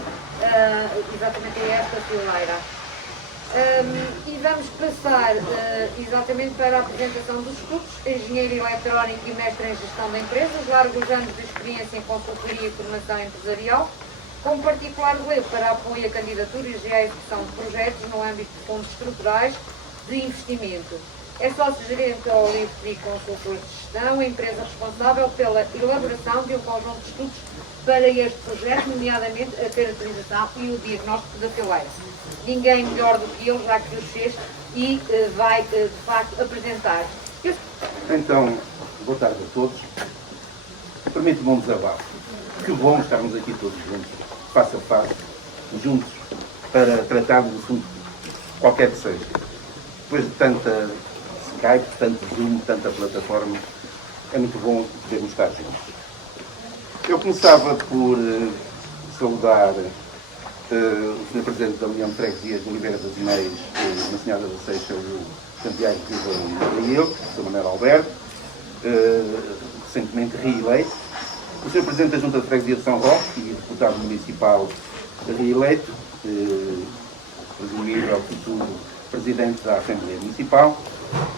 exatamente a esta fileira. E vamos passar exatamente para a apresentação dos estudos. Engenheiro eletrónico e mestre em gestão de empresas, largos anos de experiência em consultoria e formação empresarial, com particular relevo para apoio a candidaturas e à execução de projetos no âmbito de fundos estruturais de investimento. É sócio-gerente ao Livre Consultor de Gestão, a empresa responsável pela elaboração de um conjunto de estudos para este projeto, nomeadamente a caracterização e o diagnóstico da fileira. Ninguém melhor do que ele, já que os fez, e vai, de facto, apresentar. Então, boa tarde a todos. Permite-me um desabafo. Que bom estarmos aqui todos juntos, face a face, juntos, para tratarmos do assunto qualquer que seja. Depois de tanta Skype, tanto Zoom, tanta plataforma, é muito bom podermos estar juntos. Eu começava por saudar o Sr. Presidente da União de Freguesias de Oliveira das Meias, a Senhora da Seixa, o Santiago Ribeiro e eu, o Sr. Manuel Alberto, recentemente reeleito, o Sr. Presidente da Junta de Freguesia de São Roque e o Deputado Municipal reeleito, presumível futuro Presidente da Assembleia Municipal,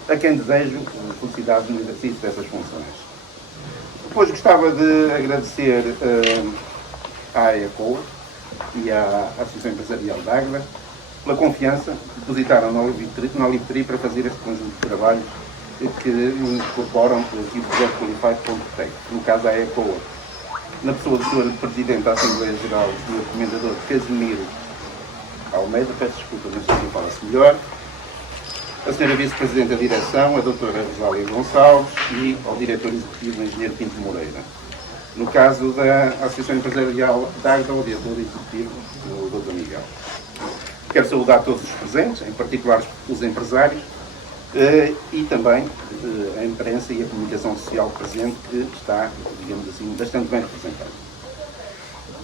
a quem desejo felicidade no exercício dessas funções. Depois gostava de agradecer à AECO e à Associação Empresarial de Águeda pela confiança que depositaram na Olivetri para fazer este conjunto de trabalhos que incorporam o projeto Qualified.tech, no caso a AECO. Na pessoa do Sr. Presidente da Assembleia Geral, o Sr. Comendador Casimiro Almeida, peço desculpa, mas assim fala-se melhor, a Sra. Vice-Presidente da Direção, a Dra. Rosália Gonçalves e ao Diretor Executivo, o Engenheiro Pinto Moreira. No caso da Associação Empresarial de Águeda, o Diretor Executivo, o Dr. Miguel. Quero saudar todos os presentes, em particular os empresários, e também a imprensa e a comunicação social presente, que está, digamos assim, bastante bem representada.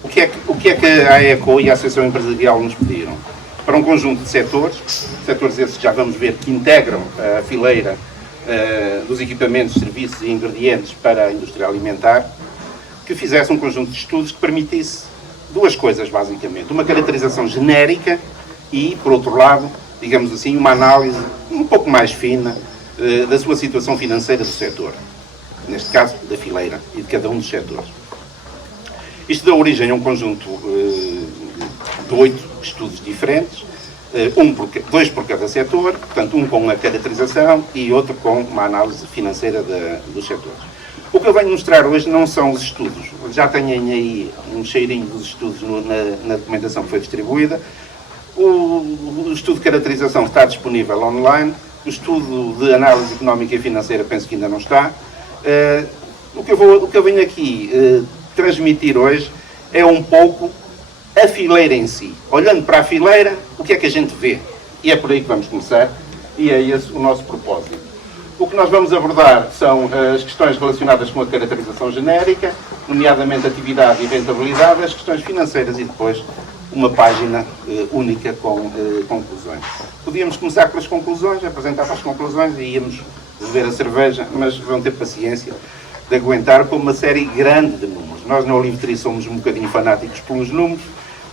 O que é que a AECO e a Associação Empresarial nos pediram? Para um conjunto de setores esses que já vamos ver que integram a fileira dos equipamentos, serviços e ingredientes para a indústria alimentar, que fizesse um conjunto de estudos que permitisse duas coisas, basicamente. Uma caracterização genérica e, por outro lado, digamos assim, uma análise um pouco mais fina da sua situação financeira do setor. Neste caso, da fileira e de cada um dos setores. Isto dá origem a um conjunto de 8 estudos diferentes, dois por cada setor, portanto, um com a caracterização e outro com uma análise financeira dos setores. O que eu venho mostrar hoje não são os estudos. Já têm aí um cheirinho dos estudos na documentação que foi distribuída. O estudo de caracterização está disponível online. O estudo de análise económica e financeira penso que ainda não está. O que eu venho aqui transmitir hoje é um pouco a fileira em si. Olhando para a fileira, o que é que a gente vê? E é por aí que vamos começar, e é esse o nosso propósito. O que nós vamos abordar são as questões relacionadas com a caracterização genérica, nomeadamente atividade e rentabilidade, as questões financeiras e depois uma página única com conclusões. Podíamos começar pelas conclusões, apresentar as conclusões e íamos beber a cerveja, mas vão ter paciência de aguentar com uma série grande de números. Nós na Olivetri somos um bocadinho fanáticos pelos números,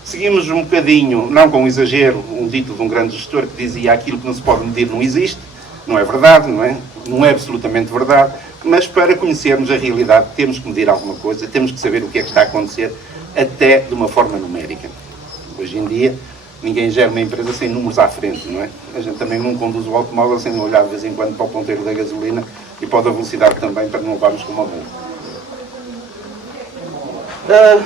seguimos um bocadinho, não com exagero, um dito de um grande gestor que dizia aquilo que não se pode medir não existe. Não é verdade, não é? Não é absolutamente verdade, mas para conhecermos a realidade temos que medir alguma coisa, temos que saber o que é que está a acontecer, até de uma forma numérica. Hoje em dia, ninguém gera uma empresa sem números à frente, não é? A gente também não conduz o automóvel sem olhar de vez em quando para o ponteiro da gasolina e para a velocidade também, para não levarmos com uma bomba.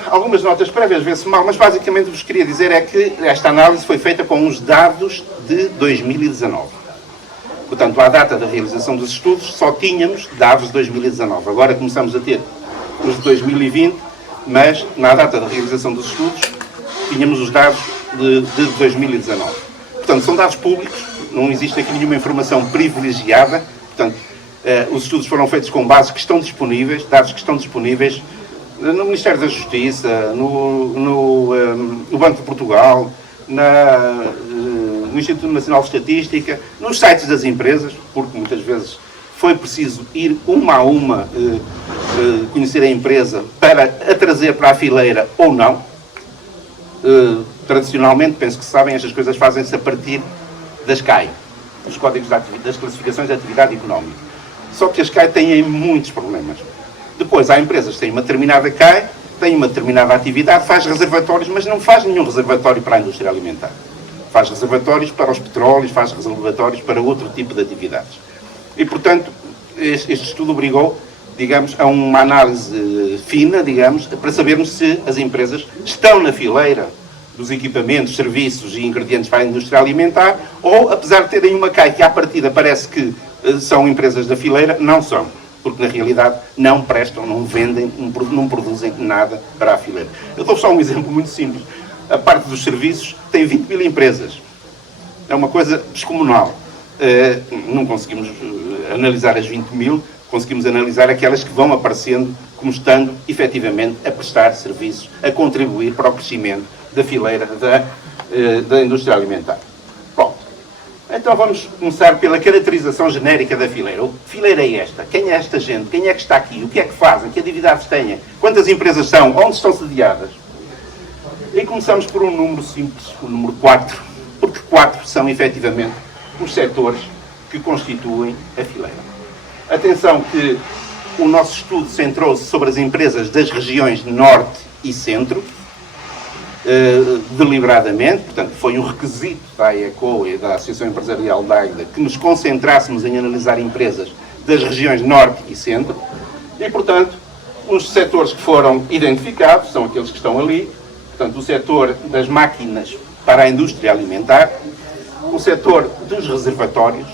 Algumas notas prévias, vê-se mal, mas basicamente o que vos queria dizer é que esta análise foi feita com os dados de 2019. Portanto, à data da realização dos estudos, só tínhamos dados de 2019. Agora começamos a ter os de 2020, mas na data da realização dos estudos, tínhamos os dados de 2019. Portanto, são dados públicos, não existe aqui nenhuma informação privilegiada. Portanto, os estudos foram feitos com bases que estão disponíveis, dados que estão disponíveis no Ministério da Justiça, no Banco de Portugal, no Instituto Nacional de Estatística, nos sites das empresas, porque muitas vezes foi preciso ir uma a uma conhecer a empresa para a trazer para a fileira ou não. Tradicionalmente, penso que sabem, estas coisas fazem-se a partir das CAI, dos Códigos das Classificações de Atividade Económica. Só que as CAI têm muitos problemas. Depois, há empresas que têm uma determinada CAI, têm uma determinada atividade, faz reservatórios, mas não faz nenhum reservatório para a indústria alimentar. Faz reservatórios para os petróleos, faz reservatórios para outro tipo de atividades. E, portanto, este estudo obrigou, digamos, a uma análise fina, digamos, para sabermos se as empresas estão na fileira dos equipamentos, serviços e ingredientes para a indústria alimentar, ou, apesar de terem uma CAI que à partida parece que são empresas da fileira, não são. Porque na realidade não prestam, não vendem, não produzem nada para a fileira. Eu dou só um exemplo muito simples. A parte dos serviços tem 20 mil empresas. É uma coisa descomunal. Não conseguimos analisar as 20 mil, conseguimos analisar aquelas que vão aparecendo como estando efetivamente a prestar serviços, a contribuir para o crescimento da fileira da indústria alimentar. Pronto. Então vamos começar pela caracterização genérica da fileira. Que fileira é esta? Quem é esta gente? Quem é que está aqui? O que é que fazem? Que atividades têm? Quantas empresas são? Onde estão sediadas? E começamos por um número simples, o número 4, porque 4 são efetivamente os setores que constituem a fileira. Atenção que o nosso estudo centrou-se sobre as empresas das regiões Norte e Centro, deliberadamente, portanto foi um requisito da AECO e da Associação Empresarial da AIDA que nos concentrássemos em analisar empresas das regiões Norte e Centro e, portanto, os setores que foram identificados são aqueles que estão ali, portanto, o setor das máquinas para a indústria alimentar, o setor dos reservatórios.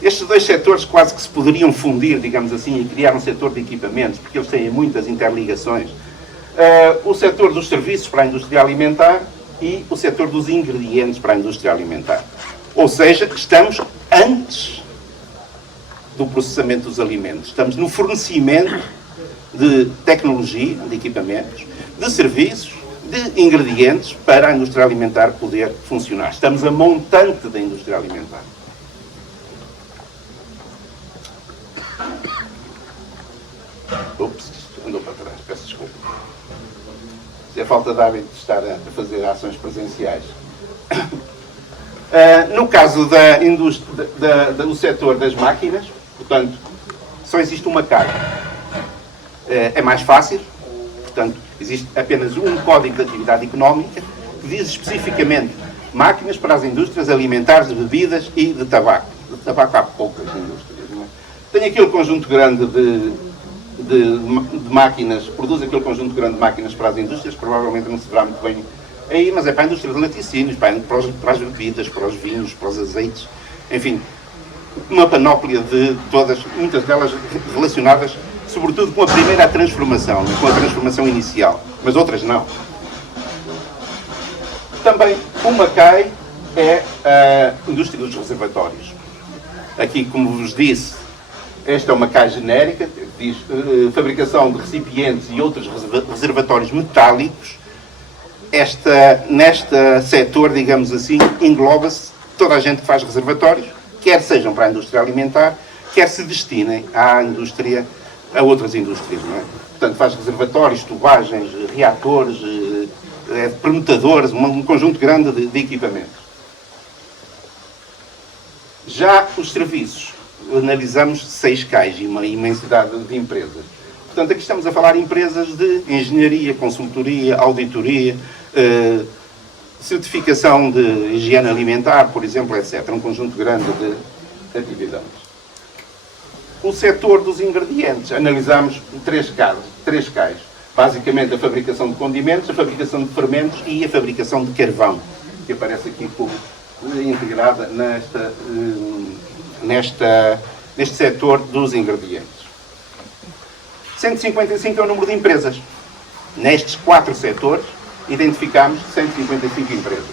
Estes dois setores quase que se poderiam fundir, digamos assim, e criar um setor de equipamentos, porque eles têm muitas interligações. O setor dos serviços para a indústria alimentar e o setor dos ingredientes para a indústria alimentar. Ou seja, estamos antes do processamento dos alimentos. Estamos no fornecimento de tecnologia, de equipamentos, de serviços, de ingredientes para a indústria alimentar poder funcionar. Estamos a montante da indústria alimentar. Ups, andou para trás, peço desculpa. É a falta de hábito de estar a fazer ações presenciais. No caso da indústria, do setor das máquinas, portanto, só existe uma carga. É mais fácil, portanto, existe apenas um código de atividade económica que diz especificamente máquinas para as indústrias alimentares, de bebidas e de tabaco. De tabaco há poucas indústrias, não é? Tem aquele conjunto grande de máquinas, produz aquele conjunto grande de máquinas para as indústrias, provavelmente não se verá muito bem aí, mas é para a indústria de laticínios, para as bebidas, para os vinhos, para os azeites, enfim, uma panóplia de todas, muitas delas relacionadas sobretudo com a primeira transformação, com a transformação inicial, mas outras não. Também uma cai é a indústria dos reservatórios. Aqui, como vos disse, esta é uma CAI genérica, que diz fabricação de recipientes e outros reservatórios metálicos. Neste setor, digamos assim, engloba-se toda a gente que faz reservatórios, quer sejam para a indústria alimentar, quer se destinem a outras indústrias, não é? Portanto, faz reservatórios, tubagens, reatores, permutadores, um conjunto grande de equipamentos. Já os serviços, analisamos 6 CAIs e uma imensidade de empresas. Portanto, aqui estamos a falar de empresas de engenharia, consultoria, auditoria, certificação de higiene alimentar, por exemplo, etc. Um conjunto grande de atividades. O setor dos ingredientes, analisamos 3 CAIs. Basicamente a fabricação de condimentos, a fabricação de fermentos e a fabricação de carvão, que aparece aqui como integrada neste setor dos ingredientes. 155 é o número de empresas. Nestes 4 setores, identificamos 155 empresas.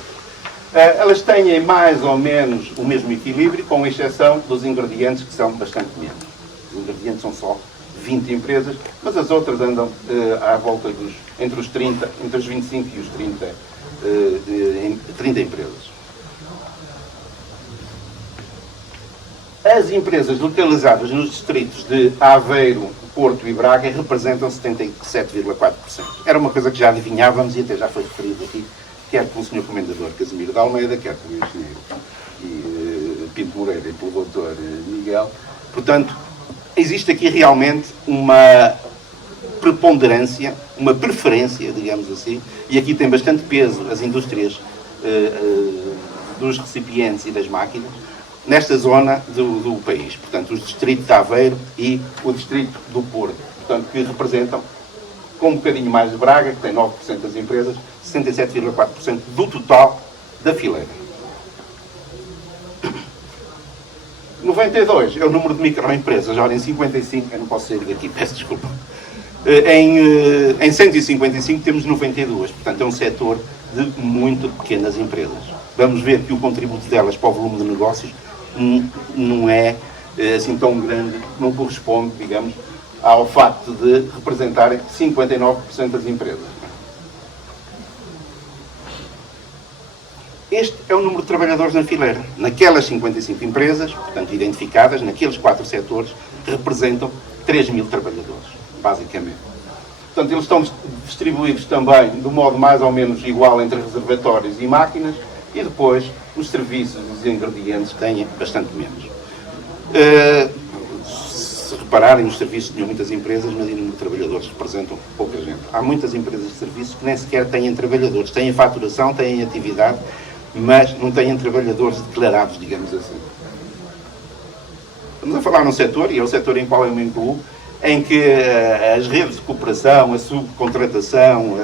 Elas têm mais ou menos o mesmo equilíbrio, com exceção dos ingredientes, que são bastante menos. Os ingredientes são só 20 empresas, mas as outras andam à volta entre os 25 e os 30 empresas. As empresas localizadas nos distritos de Aveiro, Porto e Braga representam 77,4%. Era uma coisa que já adivinhávamos e até já foi referido aqui, quer pelo Sr. Comendador Casimiro de Almeida, quer pelo engenheiro Pinto Moreira e pelo Dr. Miguel. Portanto, existe aqui realmente uma preponderância, uma preferência, digamos assim, e aqui tem bastante peso as indústrias dos recipientes e das máquinas, nesta zona do país. Portanto, os distritos de Aveiro e o distrito do Porto, portanto, que representam, com um bocadinho mais de Braga, que tem 9% das empresas, 67,4% do total da fileira. 92 é o número de microempresas. Ora, em 55, eu não posso sair daqui, peço desculpa. Em 155 temos 92, portanto é um setor de muito pequenas empresas. Vamos ver que o contributo delas para o volume de negócios não é assim tão grande, não corresponde, digamos, ao facto de representarem 59% das empresas. Este é o número de trabalhadores na fileira. Naquelas 55 empresas, portanto identificadas, naqueles 4 setores, representam 3.000 trabalhadores, basicamente. Portanto, eles estão distribuídos também de um modo mais ou menos igual entre reservatórios e máquinas, e depois os serviços, os ingredientes têm bastante menos. Se repararem, os serviços tinham muitas empresas, mas o número de trabalhadores representam pouca gente. Há muitas empresas de serviços que nem sequer têm trabalhadores, têm faturação, têm atividade, mas não têm trabalhadores declarados, digamos assim. Estamos a falar num setor, e é o setor em qual eu me incluo, em que as redes de cooperação, a subcontratação,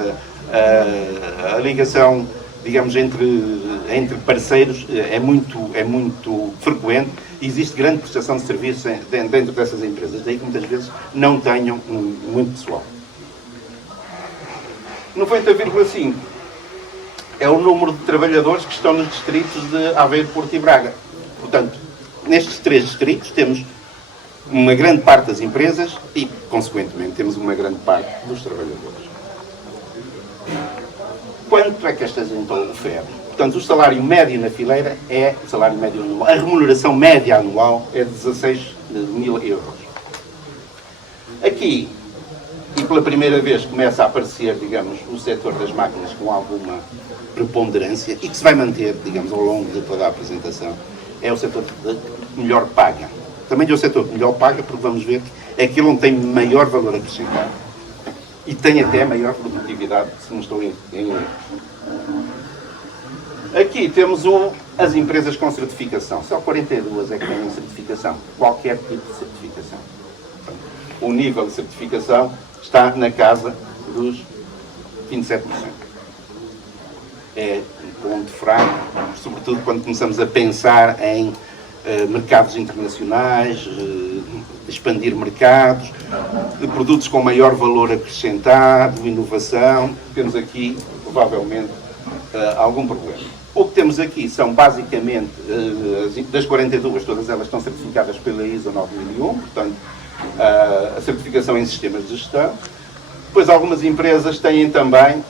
a ligação, digamos, entre parceiros é muito frequente e existe grande prestação de serviços dentro dessas empresas, daí que muitas vezes não tenham muito pessoal. 90,5 é o número de trabalhadores que estão nos distritos de Aveiro, Porto e Braga. Portanto, nestes 3 distritos temos uma grande parte das empresas e, consequentemente, temos uma grande parte dos trabalhadores. Quanto é que estas então oferem? Portanto, o salário médio na fileira é o salário médio anual. A remuneração média anual é de 16.000 euros. Aqui e pela primeira vez começa a aparecer, digamos, o setor das máquinas com alguma preponderância e que se vai manter, digamos, ao longo de toda a apresentação, é o setor que melhor paga. Também é o setor que melhor paga, porque vamos ver que é aquele onde tem maior valor acrescentado e tem até maior produtividade, se não estou em erro. Aqui temos as empresas com certificação. Só 42 é que têm certificação. Qualquer tipo de certificação. O nível de certificação está na casa dos 27%. É um ponto fraco, sobretudo quando começamos a pensar em mercados internacionais, expandir mercados, produtos com maior valor acrescentado, inovação. Temos aqui, provavelmente, algum problema. O que temos aqui são, basicamente, das 42, todas elas estão certificadas pela ISO 9001, portanto, a certificação em sistemas de gestão. Depois, algumas empresas têm também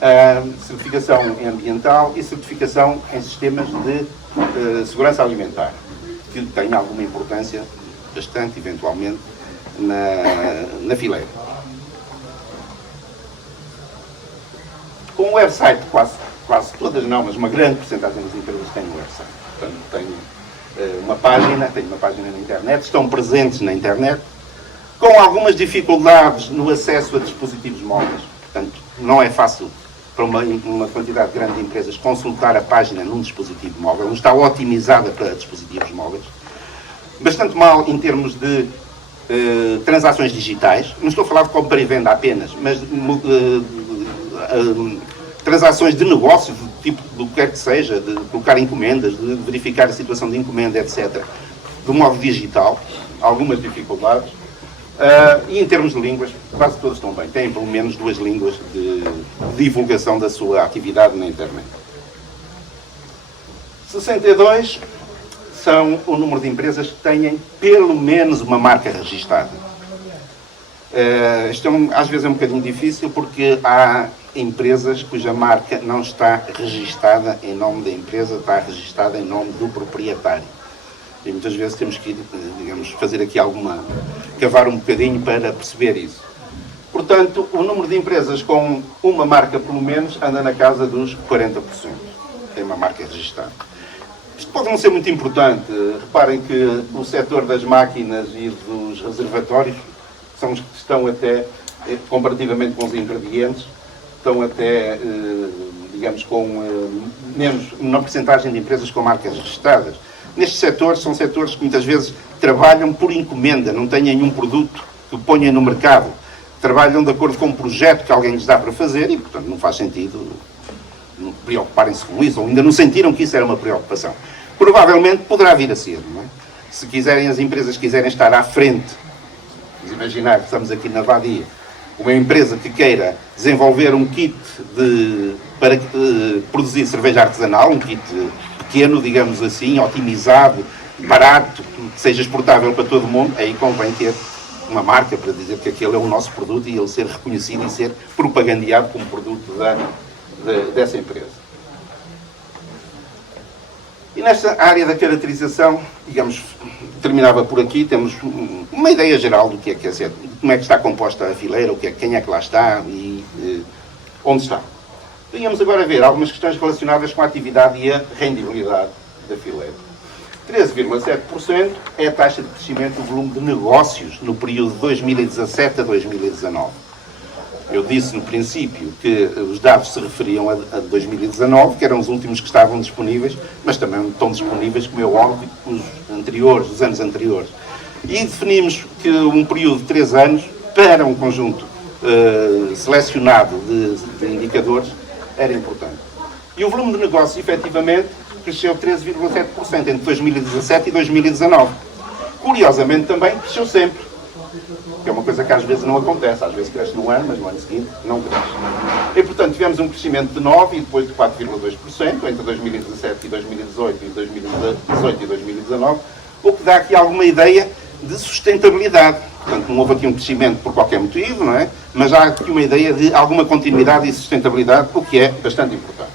certificação ambiental e certificação em sistemas de segurança alimentar, que têm alguma importância, bastante, eventualmente, na fileira. Com o website, quase todas não, mas uma grande porcentagem das empresas têm um website. Portanto, têm uma página na internet, estão presentes na internet, com algumas dificuldades no acesso a dispositivos móveis. Portanto, não é fácil para uma quantidade grande de empresas consultar a página num dispositivo móvel. Não está otimizada para dispositivos móveis. Bastante mal em termos de transações digitais. Não estou a falar de compra e venda apenas, mas transações de negócio, tipo do que quer que seja, de colocar encomendas, de verificar a situação de encomenda, etc. Do modo digital. Algumas dificuldades. E em termos de línguas, quase todos estão bem. Têm pelo menos 2 línguas de divulgação da sua atividade na internet. 62 são o número de empresas que têm pelo menos uma marca registada. Isto às vezes é um bocadinho difícil porque há empresas cuja marca não está registada em nome da empresa, está registada em nome do proprietário. E muitas vezes temos que, digamos, fazer aqui cavar um bocadinho para perceber isso. Portanto, o número de empresas com uma marca, pelo menos, anda na casa dos 40%. Tem uma marca registrada. Isto pode não ser muito importante. Reparem que o setor das máquinas e dos reservatórios são os que estão até, comparativamente com os ingredientes, estão até, digamos, com menor porcentagem de empresas com marcas registradas. Neste setor, são setores que muitas vezes trabalham por encomenda, não têm nenhum produto que ponham no mercado. Trabalham de acordo com um projeto que alguém lhes dá para fazer e, portanto, não faz sentido preocuparem-se com isso, ou ainda não sentiram que isso era uma preocupação. Provavelmente poderá vir a ser, não é? Se quiserem, as empresas quiserem estar à frente, vamos imaginar que estamos aqui na Vadia, uma empresa que queira desenvolver um kit para produzir cerveja artesanal, um kit pequeno, digamos assim, otimizado, barato, que seja exportável para todo o mundo, aí convém ter uma marca para dizer que aquele é o nosso produto e ele ser reconhecido e ser propagandeado como produto dessa empresa. E nesta área da caracterização, digamos, terminava por aqui, temos uma ideia geral do que é ser, como é que está composta a fileira, quem é que lá está e onde está. Venhamos agora a ver algumas questões relacionadas com a atividade e a rendibilidade da fileira. 13,7% é a taxa de crescimento do volume de negócios no período de 2017 a 2019. Eu disse no princípio que os dados se referiam a 2019, que eram os últimos que estavam disponíveis, mas também estão disponíveis, como é óbvio, os anos anteriores. E definimos que um período de 3 anos, para um conjunto selecionado de indicadores, era importante. E o volume de negócio, efetivamente, cresceu 13,7% entre 2017 e 2019. Curiosamente, também cresceu sempre. Que é uma coisa que às vezes não acontece. Às vezes cresce num ano, mas no ano seguinte não cresce. E, portanto, tivemos um crescimento de 9% e depois de 4,2% entre 2017 e 2018 e 2018 e 2019, o que dá aqui alguma ideia de sustentabilidade. Portanto, não houve aqui um crescimento por qualquer motivo, não é? Mas há aqui uma ideia de alguma continuidade e sustentabilidade, o que é bastante importante.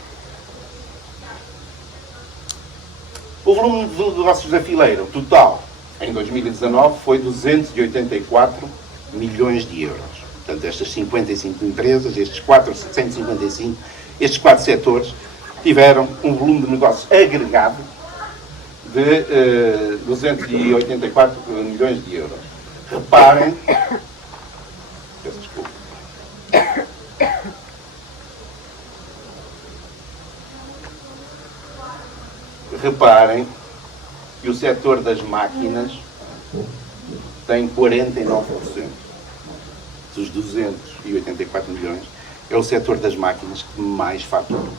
O volume de negócios da fileira total em 2019 foi 284 milhões de euros. Portanto, estas 55 empresas, estes 455, estes 4 setores, tiveram um volume de negócios agregado de 284 milhões de euros. Reparem, peço desculpa. Reparem que o setor das máquinas tem 49%. Dos 284 milhões, é o setor das máquinas que mais fatura.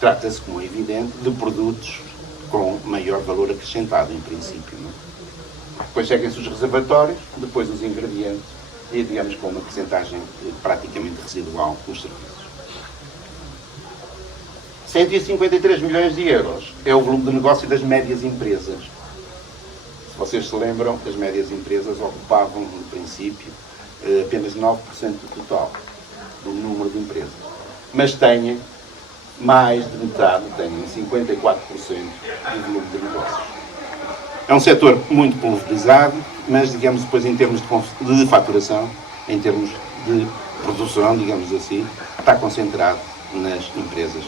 Trata-se, como é evidente, de produtos com maior valor acrescentado, em princípio. Não? Depois seguem-se os reservatórios, depois os ingredientes e, digamos, com uma percentagem praticamente residual nos serviços. 153 milhões de euros é o volume de negócio das médias empresas. Se vocês se lembram, as médias empresas ocupavam, no princípio, apenas 9% do total do número de empresas. Mas têm mais de metade, têm 54% do volume de negócios. É um setor muito pulverizado, mas, digamos, depois em termos de faturação, em termos de produção, digamos assim, está concentrado nas empresas,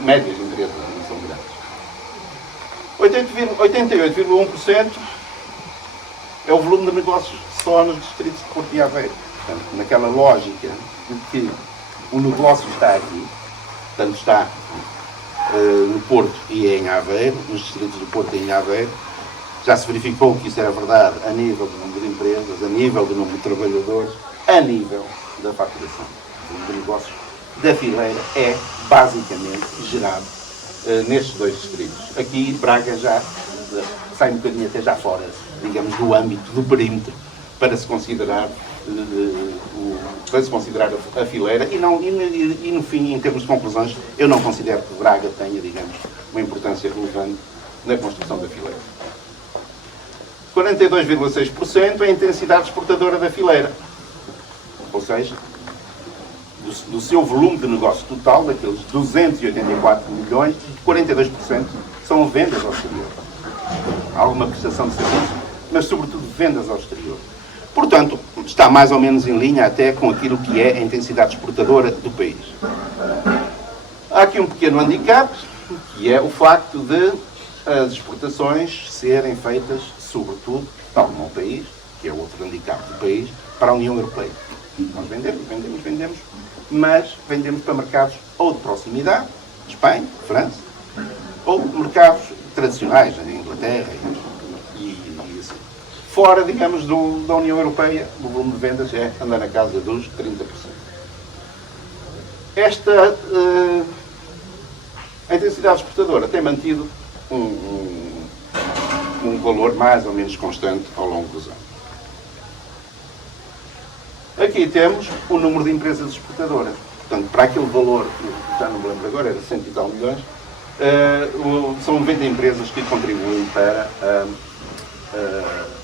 médias empresas, não são grandes. 88,1% é o volume de negócios só nos distritos de Porto e Aveiro. Portanto, naquela lógica de que o negócio está aqui, portanto está no Porto e em Aveiro, nos distritos do Porto e em Aveiro, já se verificou que isso era verdade a nível do número de empresas, a nível do número de trabalhadores, a nível da faturação. O volume de negócios da fileira é basicamente gerado nestes dois distritos. Aqui Braga já sai um bocadinho até já fora, digamos, do âmbito, do perímetro, para se considerar a fileira e no fim, em termos de conclusões, eu não considero que Braga tenha, digamos, uma importância relevante na construção da fileira. 42,6% é a intensidade exportadora da fileira, ou seja, do seu volume de negócio total, daqueles 284 milhões, 42% são vendas ao exterior. Há alguma prestação de serviço, mas sobretudo vendas ao exterior. Portanto, está mais ou menos em linha até com aquilo que é a intensidade exportadora do país. Há aqui um pequeno handicap, que é o facto de as exportações serem feitas, sobretudo, tal como o país, que é outro handicap do país, para a União Europeia. Nós vendemos, mas vendemos para mercados ou de proximidade, Espanha, França, ou mercados tradicionais, na Inglaterra e assim. Fora, digamos, da União Europeia, o volume de vendas anda na casa dos 30%. A intensidade exportadora tem mantido um valor mais ou menos constante ao longo dos anos. Aqui temos o número de empresas exportadoras. Portanto, para aquele valor, já não me lembro agora, era 100 e tal milhões, são 90 empresas que contribuem para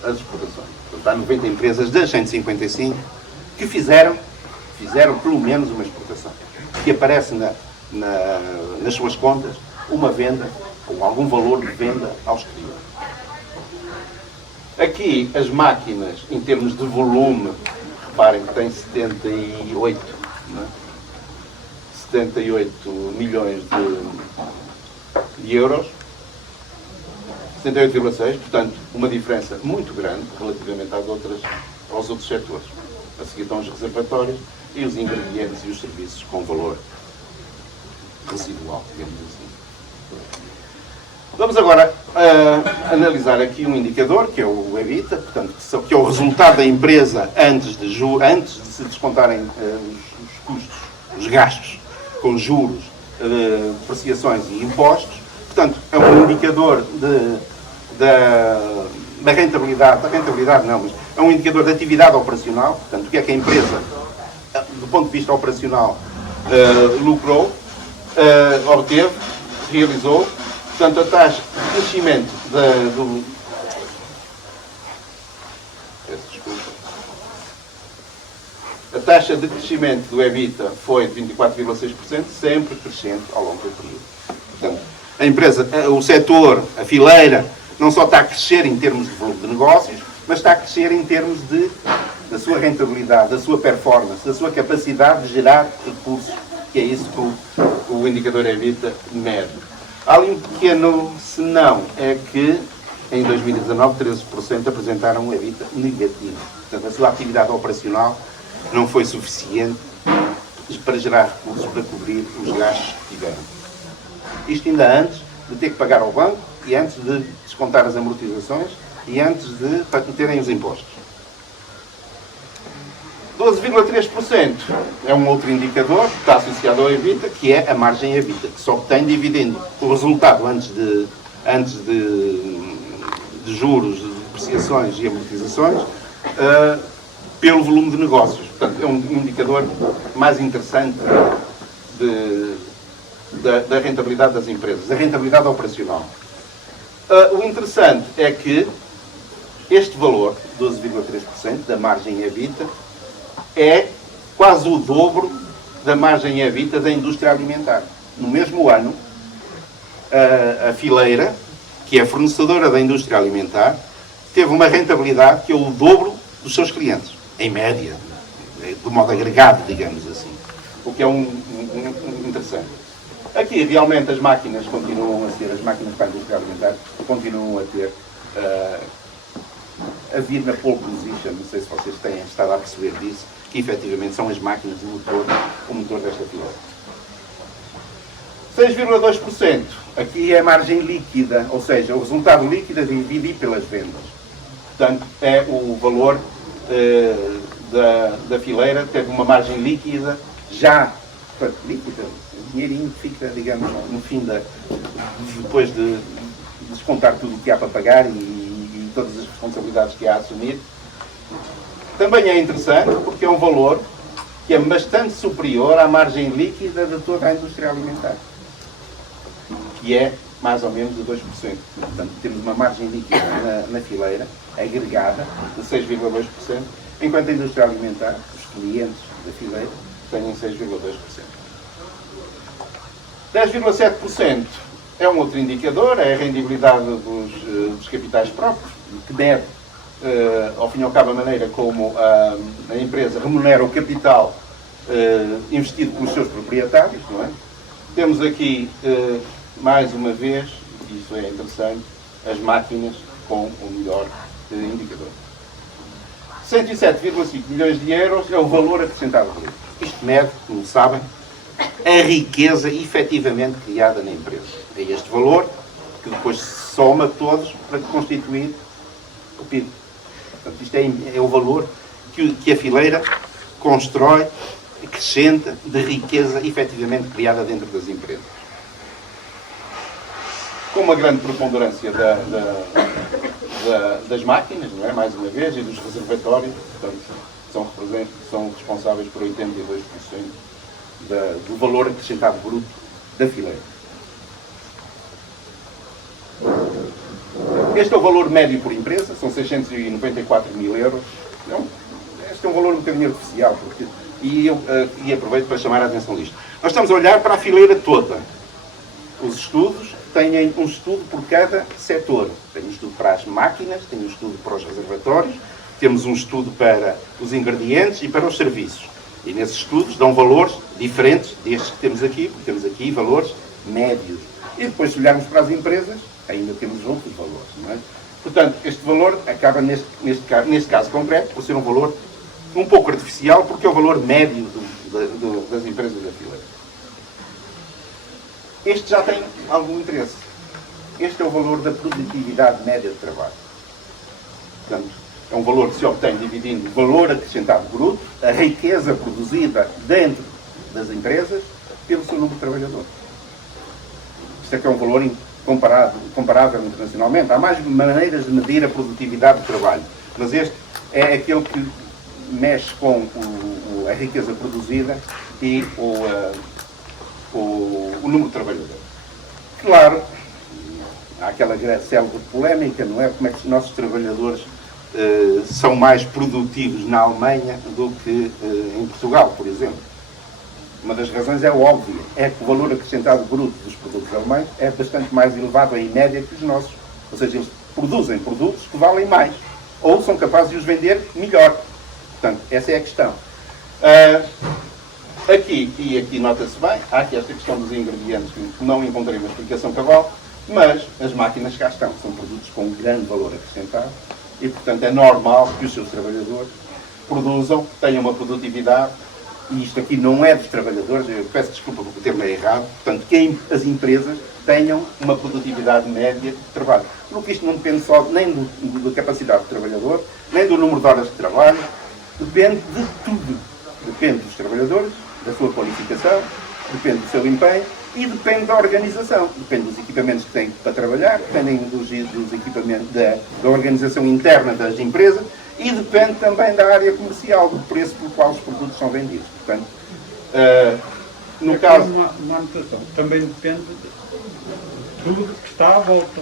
as exportações. Portanto, há 90 empresas das 155 que fizeram pelo menos uma exportação. Que aparece nas suas contas uma venda, ou algum valor de venda ao exterior. Aqui, as máquinas, em termos de volume, reparem que tem 78, né? 78 milhões de euros, 78,6, portanto, uma diferença muito grande relativamente aos outros setores. A seguir estão os reservatórios e os ingredientes e os serviços com valor residual, digamos assim. Vamos agora analisar aqui um indicador, que é o EBITDA, portanto, que é o resultado da empresa antes de se descontarem os custos, os gastos com juros, depreciações e impostos. Portanto, é um indicador da rentabilidade não, mas é um indicador de atividade operacional, portanto, o que é que a empresa, do ponto de vista operacional, lucrou, obteve, realizou. Portanto, a taxa de crescimento a taxa de crescimento do EBITDA foi de 24,6%, sempre crescente ao longo do período. Portanto, a empresa, o setor, a fileira, não só está a crescer em termos de volume de negócios, mas está a crescer em termos de da sua rentabilidade, da sua performance, da sua capacidade de gerar recursos, que é isso que o indicador EBITDA mede. Há ali um pequeno senão, é que em 2019 13% apresentaram um EBITDA negativo. Portanto, a sua atividade operacional não foi suficiente para gerar recursos para cobrir os gastos que tiveram. Isto ainda antes de ter que pagar ao banco e antes de descontar as amortizações e antes de terem os impostos. 12,3% é um outro indicador que está associado ao EBITDA, que é a margem EBITDA, que só obtém dividendo o resultado antes de juros, de depreciações e amortizações, pelo volume de negócios. Portanto, é um indicador mais interessante da rentabilidade das empresas, a rentabilidade operacional. O interessante é que este valor, 12,3% da margem EBITDA, é quase o dobro da margem EBITDA da indústria alimentar. No mesmo ano, a Fileira, que é fornecedora da indústria alimentar, teve uma rentabilidade que é o dobro dos seus clientes, em média, de modo agregado, digamos assim. O que é interessante. Aqui, realmente, as máquinas continuam a ser, as máquinas para a indústria alimentar, continuam a ter, a vir na pole position, não sei se vocês têm estado a perceber disso, que efetivamente são as máquinas o motor desta fileira. 6,2%. Aqui é a margem líquida, ou seja, o resultado líquido dividido pelas vendas. Portanto, é o valor da fileira, teve uma margem líquida já, portanto, líquida, o dinheirinho que fica, digamos, no fim depois de descontar tudo o que há para pagar e todas as responsabilidades que há a assumir. Também é interessante porque é um valor que é bastante superior à margem líquida de toda a indústria alimentar, que é mais ou menos de 2%. Portanto, temos uma margem líquida na fileira, agregada, de 6,2%, enquanto a indústria alimentar, os clientes da fileira, têm 6,2%. 10,7% é um outro indicador, é a rendibilidade dos capitais próprios, que mede, ao fim e ao cabo, a maneira como a empresa remunera o capital investido pelos seus proprietários, não é? Temos aqui, mais uma vez, e isso é interessante, as máquinas com o melhor indicador. 107,5 milhões de euros é o valor acrescentado bruto. Isto mede, como sabem, a riqueza efetivamente criada na empresa. É este valor que depois se soma todos para constituir o PIB. Portanto, isto é o valor que a fileira constrói, acrescenta de riqueza efetivamente criada dentro das empresas. Com uma grande preponderância das máquinas, não é? Mais uma vez, e dos reservatórios, portanto, são responsáveis por 82% do valor acrescentado bruto da fileira. Este é o valor médio por empresa, são 694 mil euros. Este é um valor um bocadinho artificial, e aproveito para chamar a atenção disto. Nós estamos a olhar para a fileira toda. Os estudos têm um estudo por cada setor. Tem um estudo para as máquinas, tem um estudo para os reservatórios, temos um estudo para os ingredientes e para os serviços. E nesses estudos dão valores diferentes destes que temos aqui, porque temos aqui valores médios. E depois, se olharmos para as empresas, ainda temos outros valores, não é? Portanto, este valor acaba, neste caso concreto, por ser um valor um pouco artificial, porque é o valor médio das empresas da fileira. Este já tem algum interesse. Este é o valor da produtividade média de trabalho. Portanto, é um valor que se obtém dividindo o valor acrescentado bruto, a riqueza produzida dentro das empresas, pelo seu número de trabalhadores. Isto é que é um valor comparável internacionalmente. Há mais maneiras de medir a produtividade do trabalho, mas este é aquele que mexe com a riqueza produzida e o número de trabalhadores. Claro, há aquela célebre polémica, não é? Como é que os nossos trabalhadores são mais produtivos na Alemanha do que em Portugal, por exemplo. Uma das razões é óbvia, é que o valor acrescentado bruto dos produtos alemães é bastante mais elevado em média que os nossos. Ou seja, eles produzem produtos que valem mais, ou são capazes de os vender melhor. Portanto, essa é a questão. Aqui nota-se bem, há aqui esta questão dos ingredientes que não encontrei uma explicação cabal, mas as máquinas cá estão, são produtos com um grande valor acrescentado e, portanto, é normal que os seus trabalhadores produzam, tenham uma produtividade, e isto aqui não é dos trabalhadores, eu peço desculpa porque o termo é errado, portanto, que as empresas tenham uma produtividade média de trabalho. Porque isto não depende só nem da capacidade do trabalhador, nem do número de horas de trabalho, depende de tudo. Depende dos trabalhadores, da sua qualificação, depende do seu empenho e depende da organização. Depende dos equipamentos que têm para trabalhar, dependem dos equipamentos da organização interna das empresas e depende também da área comercial, do preço pelo qual os produtos são vendidos. Portanto, no caso... Uma anotação. Também depende de tudo que está à volta.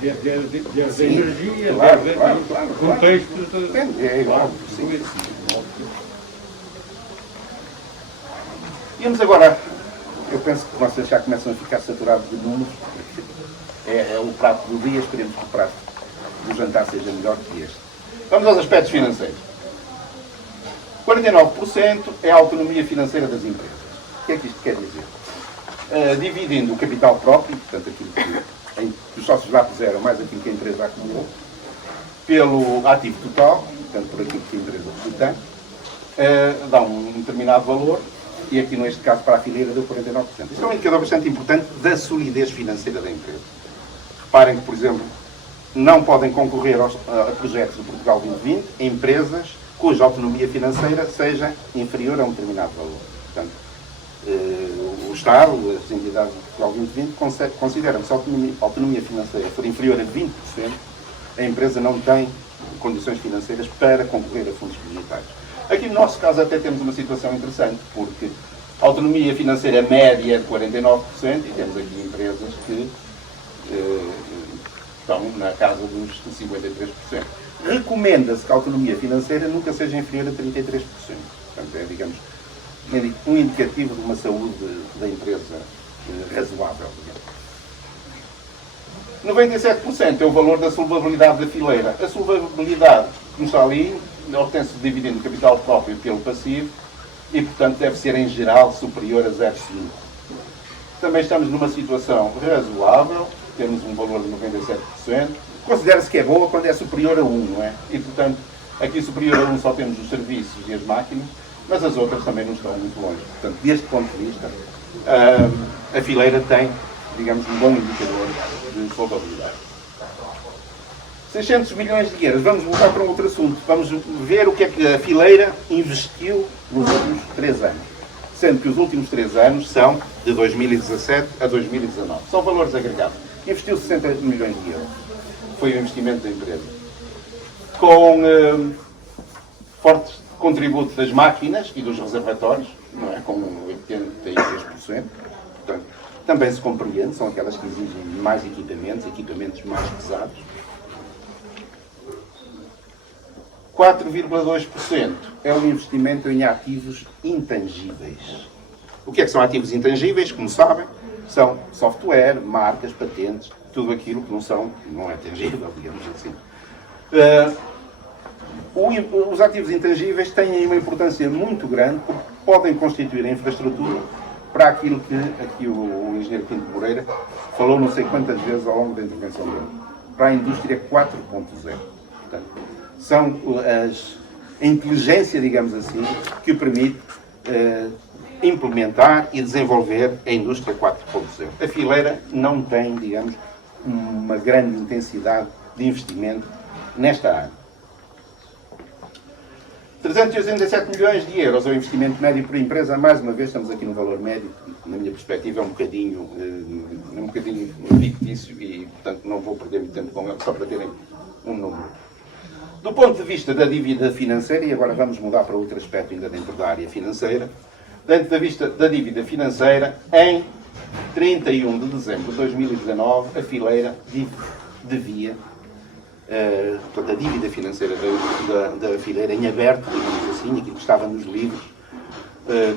Desde a energia, claro, desde claro, o contexto. Depende, é igual. Sim. Íamos agora, eu penso que vocês já começam a ficar saturados de números. É o prato do dia, esperemos que o prato do jantar seja melhor que este. Vamos aos aspectos financeiros. 49% é a autonomia financeira das empresas. O que é que isto quer dizer? Dividindo o capital próprio, portanto aquilo que os sócios lá puseram, mais aquilo que a empresa acumulou, pelo ativo total, portanto por aquilo que a empresa tem, dá um determinado valor, e aqui neste caso para a fileira deu 49%. Isto é um indicador bastante importante da solidez financeira da empresa. Reparem que, por exemplo, não podem concorrer a projetos do Portugal 2020 empresas cuja autonomia financeira seja inferior a um determinado valor. Portanto, o Estado, as entidades do Portugal 2020 consideram que se a autonomia financeira for inferior a 20%, a empresa não tem condições financeiras para concorrer a fundos comunitários. Aqui no nosso caso até temos uma situação interessante, porque a autonomia financeira média é de 49% e temos aqui empresas que estão na casa dos 53%. Recomenda-se que a autonomia financeira nunca seja inferior a 33%. Portanto, é, digamos, um indicativo de uma saúde da empresa razoável. Digamos. 97% é o valor da solvabilidade da fileira. A solvabilidade, como está ali, obtém-se dividindo o capital próprio pelo passivo e, portanto, deve ser, em geral, superior a 0,5. Também estamos numa situação razoável, temos um valor de 97%. Considera-se que é boa quando é superior a 1, não é? E, portanto, aqui superior a 1 só temos os serviços e as máquinas, mas as outras também não estão muito longe. Portanto, deste ponto de vista, a fileira tem, digamos, um bom indicador de solvabilidade. 600 milhões de euros. Vamos voltar para um outro assunto. Vamos ver o que é que a fileira investiu nos últimos 3 anos. Sendo que os últimos 3 anos são de 2017 a 2019. São valores agregados. Investiu 60 milhões de euros. Foi o investimento da empresa. Com fortes contributo das máquinas e dos reservatórios, não é? Com 83%. Portanto, também se compreende, são aquelas que exigem mais equipamentos mais pesados. 4,2% é o investimento em ativos intangíveis. O que é que são ativos intangíveis? Como sabem, são software, marcas, patentes, tudo aquilo que não é tangível, digamos assim. Os ativos intangíveis têm uma importância muito grande porque podem constituir a infraestrutura para aquilo que aqui o engenheiro Pinto Moreira falou não sei quantas vezes ao longo da intervenção dele, para a indústria 4.0. Portanto, são a inteligência, digamos assim, que permite implementar e desenvolver a indústria 4.0. A fileira não tem, digamos, uma grande intensidade de investimento nesta área. 387 milhões de euros é o investimento médio por empresa. Mais uma vez, estamos aqui no valor médio, na minha perspectiva, é um bocadinho fictício e, portanto, não vou perder muito tempo com ele, só para terem um número. Do ponto de vista da dívida financeira, e agora vamos mudar para outro aspecto ainda dentro da área financeira, dentro da vista da dívida financeira, em 31 de dezembro de 2019, a fileira devia, portanto, a dívida financeira da fileira em aberto, digamos assim, aquilo que estava nos livros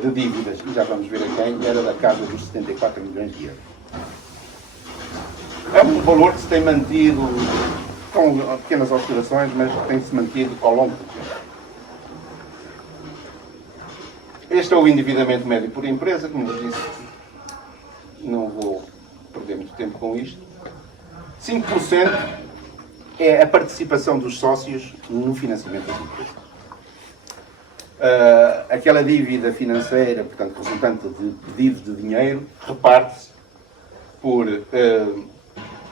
de dívidas, e já vamos ver a quem, era da casa dos 74 milhões de euros. É um valor que se tem mantido com pequenas oscilações, mas tem-se mantido ao longo do tempo. Este é o endividamento médio por empresa, como eu disse, não vou perder muito tempo com isto. 5% é a participação dos sócios no financiamento das empresas. Aquela dívida financeira, portanto, resultante de pedidos de dinheiro, reparte-se por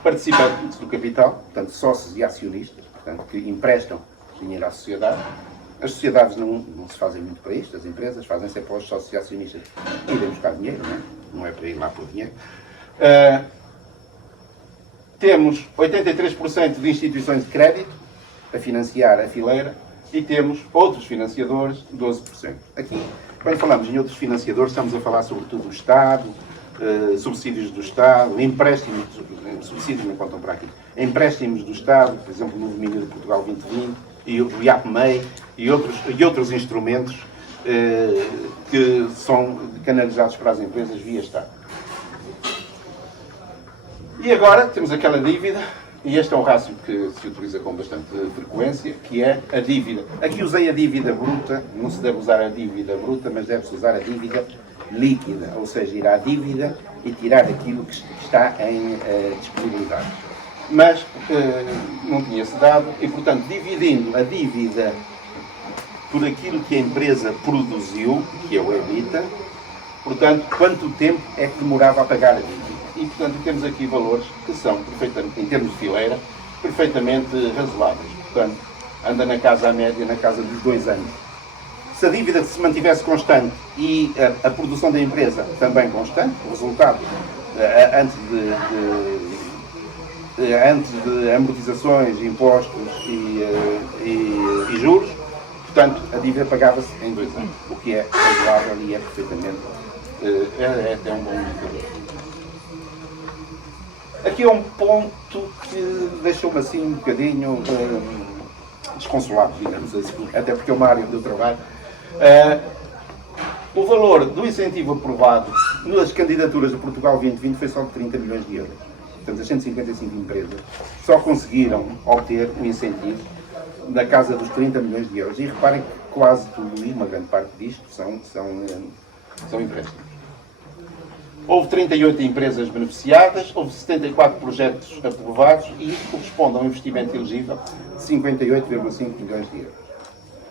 participantes do capital, portanto, sócios e acionistas, portanto, que emprestam dinheiro à sociedade. As sociedades não se fazem muito para isto, as empresas fazem-se para os sócios e acionistas irem buscar dinheiro, não é para ir lá por dinheiro. Temos 83% de instituições de crédito a financiar a fileira e temos outros financiadores, 12%. Aqui, quando falamos em outros financiadores, estamos a falar sobretudo do Estado, subsídios do Estado, empréstimos, subsídios não contam para aqui, empréstimos do Estado, por exemplo, no domínio de Portugal 2020, e o IAPMEI e outros instrumentos que são canalizados para as empresas via Estado. E agora temos aquela dívida, e este é um rácio que se utiliza com bastante frequência, que é a dívida. Aqui usei a dívida bruta, não se deve usar a dívida bruta, mas deve-se usar a dívida líquida, ou seja, ir à dívida e tirar aquilo que está em disponibilidade. Mas não tinha-se dado, e portanto, dividindo a dívida por aquilo que a empresa produziu, que é o EBITDA, portanto, quanto tempo é que demorava a pagar a dívida. E, portanto, temos aqui valores que são, perfeitamente, em termos de fileira, perfeitamente razoáveis. Portanto, anda na casa à média, na casa dos 2 anos. Se a dívida se mantivesse constante e a produção da empresa também constante, o resultado, antes de amortizações, impostos e juros, portanto, a dívida pagava-se em 2 anos, o que é razoável e é perfeitamente, é um bom indicador. Aqui é um ponto que deixou-me assim um bocadinho desconsolado, digamos assim, até porque é uma área onde eu trabalho. O valor do incentivo aprovado nas candidaturas de Portugal 2020 foi só de 30 milhões de euros. Portanto, as 155 empresas só conseguiram obter um incentivo na casa dos 30 milhões de euros. E reparem que quase tudo, e uma grande parte disto, são empréstimos. Houve 38 empresas beneficiadas, houve 74 projetos aprovados e isto corresponde a um investimento elegível de 58,5 milhões de euros.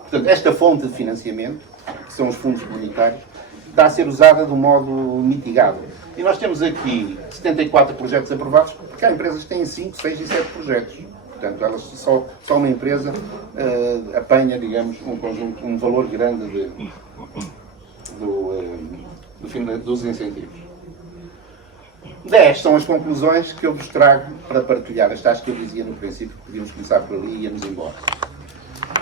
Portanto, esta fonte de financiamento, que são os fundos comunitários, está a ser usada de um modo mitigado. E nós temos aqui 74 projetos aprovados, porque há empresas que têm 5, 6 e 7 projetos. Portanto, elas, só uma empresa apanha, digamos, um valor grande dos incentivos. 10 são as conclusões que eu vos trago para partilhar. As tais que eu dizia no princípio, que podíamos começar por ali e íamos embora.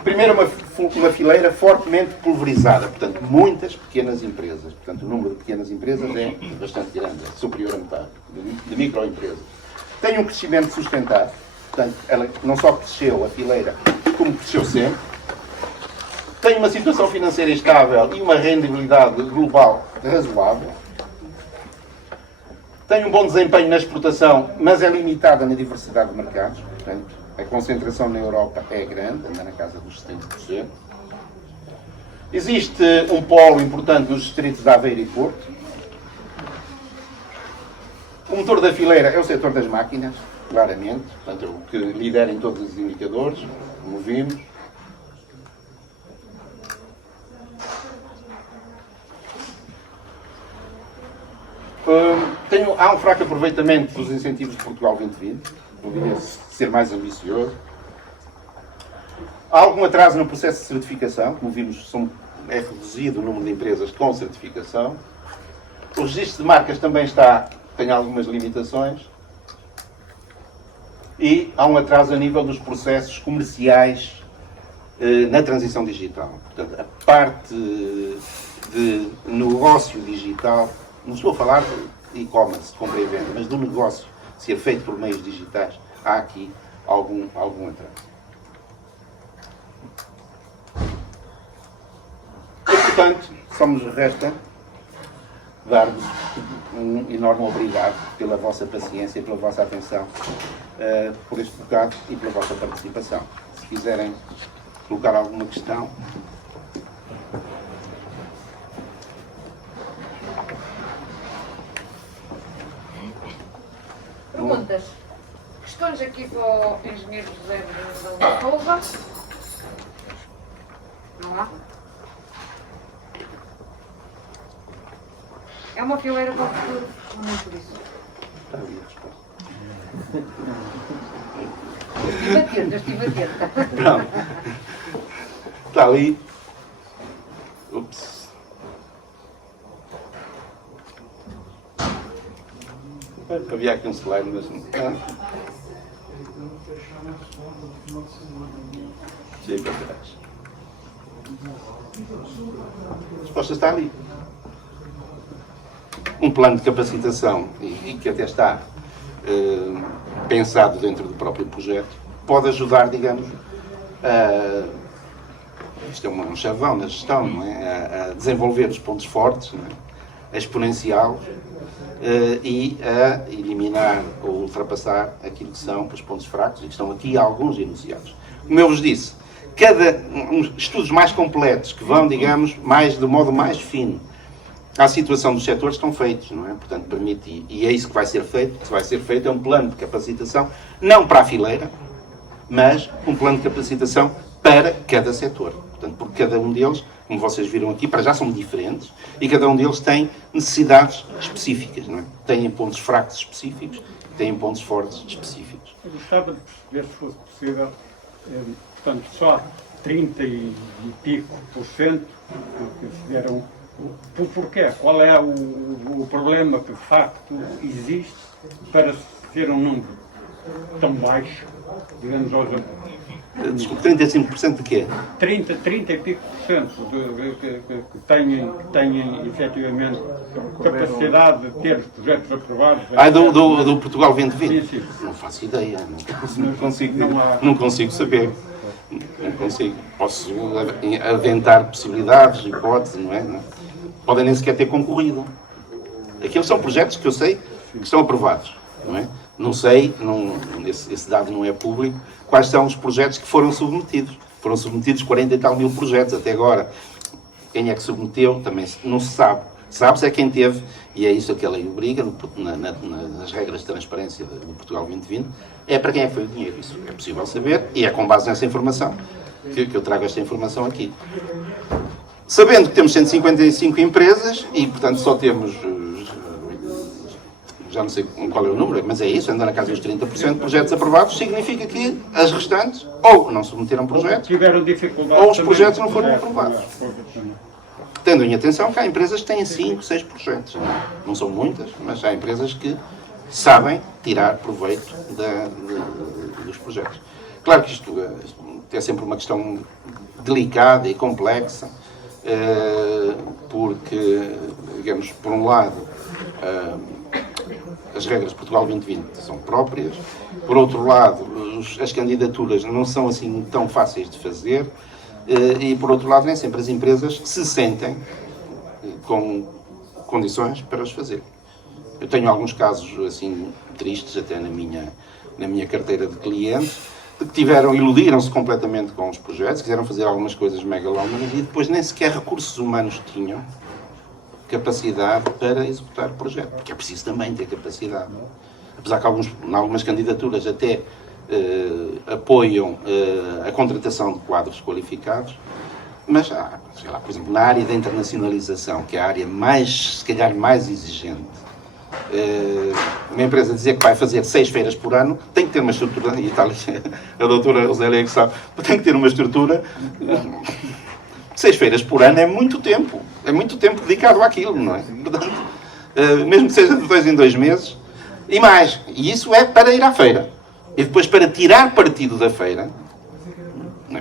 Primeiro, uma fileira fortemente pulverizada, portanto, muitas pequenas empresas. Portanto, o número de pequenas empresas é bastante grande, é superior a metade, de microempresas. Tem um crescimento sustentado, portanto, ela não só cresceu a fileira, como cresceu sempre. Tem uma situação financeira estável e uma rendibilidade global razoável. Tem um bom desempenho na exportação, mas é limitada na diversidade de mercados. Portanto, a concentração na Europa é grande, anda na casa dos 70%. Existe um polo importante nos distritos de Aveiro e Porto. O motor da fileira é o setor das máquinas, claramente. Portanto, é o que lidera em todos os indicadores, como vimos. Há um fraco aproveitamento dos incentivos de Portugal 2020, poderia ser mais ambicioso. Há algum atraso no processo de certificação, como vimos, é reduzido o número de empresas com certificação. O registro de marcas também tem algumas limitações. E há um atraso a nível dos processos comerciais na transição digital. Portanto, a parte de negócio digital, não estou a falar de e-commerce, compra e venda, mas do negócio ser feito por meios digitais, há aqui algum atraso. E, portanto, só nos resta dar-vos um enorme obrigado pela vossa paciência, pela vossa atenção por este bocado e pela vossa participação. Se quiserem colocar alguma questão. Perguntas? Questões aqui para o engenheiro José de Sousa? Não há? É uma fileira para o futuro, muito por isso. Está ali a resposta. Estive atenta. Não. Está ali. Ups. Havia aqui um slide, mas não. Sim, para trás. A resposta está ali. Um plano de capacitação, e que até está pensado dentro do próprio projeto, pode ajudar, digamos, isto é um chavão na gestão, não é? A desenvolver os pontos fortes, não é? A exponenciá-los e a eliminar ou ultrapassar aquilo que são os pontos fracos, e que estão aqui alguns enunciados. Como eu vos disse, estudos mais completos, que vão, digamos, de modo mais fino à situação dos setores, estão feitos, não é? Portanto, permite, e é isso que vai ser feito. O que vai ser feito é um plano de capacitação, não para a fileira, mas um plano de capacitação para cada setor. Portanto, porque cada um deles, como vocês viram aqui, para já são diferentes, e cada um deles tem necessidades específicas, não é? Têm pontos fracos específicos, têm pontos fortes específicos. Eu gostava de perceber, se fosse possível, portanto, só 30 e pico por cento que fizeram. Porquê? Qual é o problema que de facto existe para ser um número tão baixo, digamos hoje? Desculpe, 35% de quê? 30 e pico por cento que têm efetivamente capacidade de ter os projetos aprovados. Do Portugal 2020? Sim. Não faço ideia, não consigo saber. Não consigo. Posso aventar possibilidades, hipóteses, não é? Podem nem sequer ter concorrido. Aqueles são projetos que eu sei que estão aprovados, não é? Não sei, esse dado não é público, quais são os projetos que foram submetidos. Foram submetidos 40 e tal mil projetos até agora. Quem é que submeteu também não se sabe. Sabe-se é quem teve, e é isso que a lei obriga, nas regras de transparência do Portugal 2020, é para quem é que foi o dinheiro. Isso é possível saber, e é com base nessa informação que eu trago esta informação aqui. Sabendo que temos 155 empresas, e portanto só temos, já não sei qual é o número, mas é isso, anda na casa dos 30% de projetos aprovados, significa que as restantes ou não submeteram projetos, tiveram dificuldade, ou os projetos não foram aprovados. Tendo em atenção que há empresas que têm 5, 6 projetos. Não são muitas, mas há empresas que sabem tirar proveito dos projetos. Claro que isto é sempre uma questão delicada e complexa, porque, digamos, por um lado, as regras de Portugal 2020 são próprias, por outro lado, as candidaturas não são assim tão fáceis de fazer, e por outro lado, nem sempre as empresas se sentem com condições para os fazer. Eu tenho alguns casos assim tristes até na minha carteira de clientes, que iludiram-se completamente com os projetos, quiseram fazer algumas coisas megalómanas e depois nem sequer recursos humanos tinham capacidade para executar o projeto, porque é preciso também ter capacidade. Apesar que algumas candidaturas até apoiam a contratação de quadros qualificados, mas, sei lá, por exemplo, na área da internacionalização, que é a área se calhar mais exigente, uma empresa dizer que vai fazer 6 feiras por ano, tem que ter uma estrutura, e tal, a doutora Rosélia que sabe, tem que ter uma estrutura. 6 feiras por ano é muito tempo dedicado àquilo, não é? Portanto, mesmo que seja de 2 em 2 meses, e mais, e isso é para ir à feira. E depois para tirar partido da feira,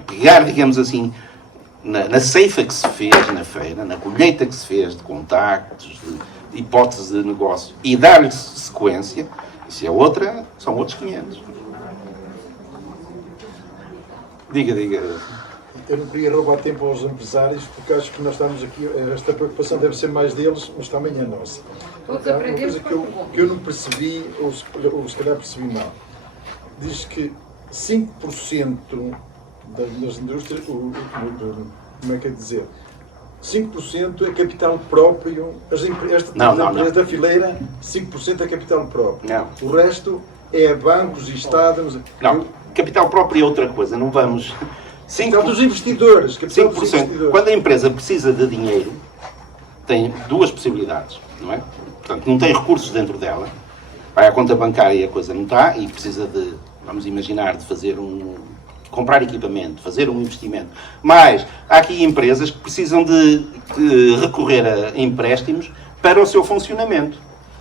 pegar, digamos assim, na ceifa que se fez na feira, na colheita que se fez de contactos, de hipóteses de negócio, e dar-lhe sequência, isso são outros 500. Diga. Eu não queria roubar tempo aos empresários, porque acho que nós estamos aqui, esta preocupação deve ser mais deles, mas também é nossa. Todos Há uma aprendemos coisa por que eu não percebi, ou se calhar percebi mal. Diz que 5% das indústrias, como é que é dizer? 5% é capital próprio, esta Não, empresa da fileira, 5% é capital próprio. Não. O resto é bancos e Estados. Não, capital próprio é outra coisa, não vamos... Capital dos investidores. Capital dos 5%. investidores. Quando a empresa precisa de dinheiro, tem duas possibilidades, não é? Portanto, não tem recursos dentro dela, vai à conta bancária e a coisa não está, e precisa de, vamos imaginar, de fazer comprar equipamento, fazer um investimento. Mas há aqui empresas que precisam de recorrer a empréstimos para o seu funcionamento.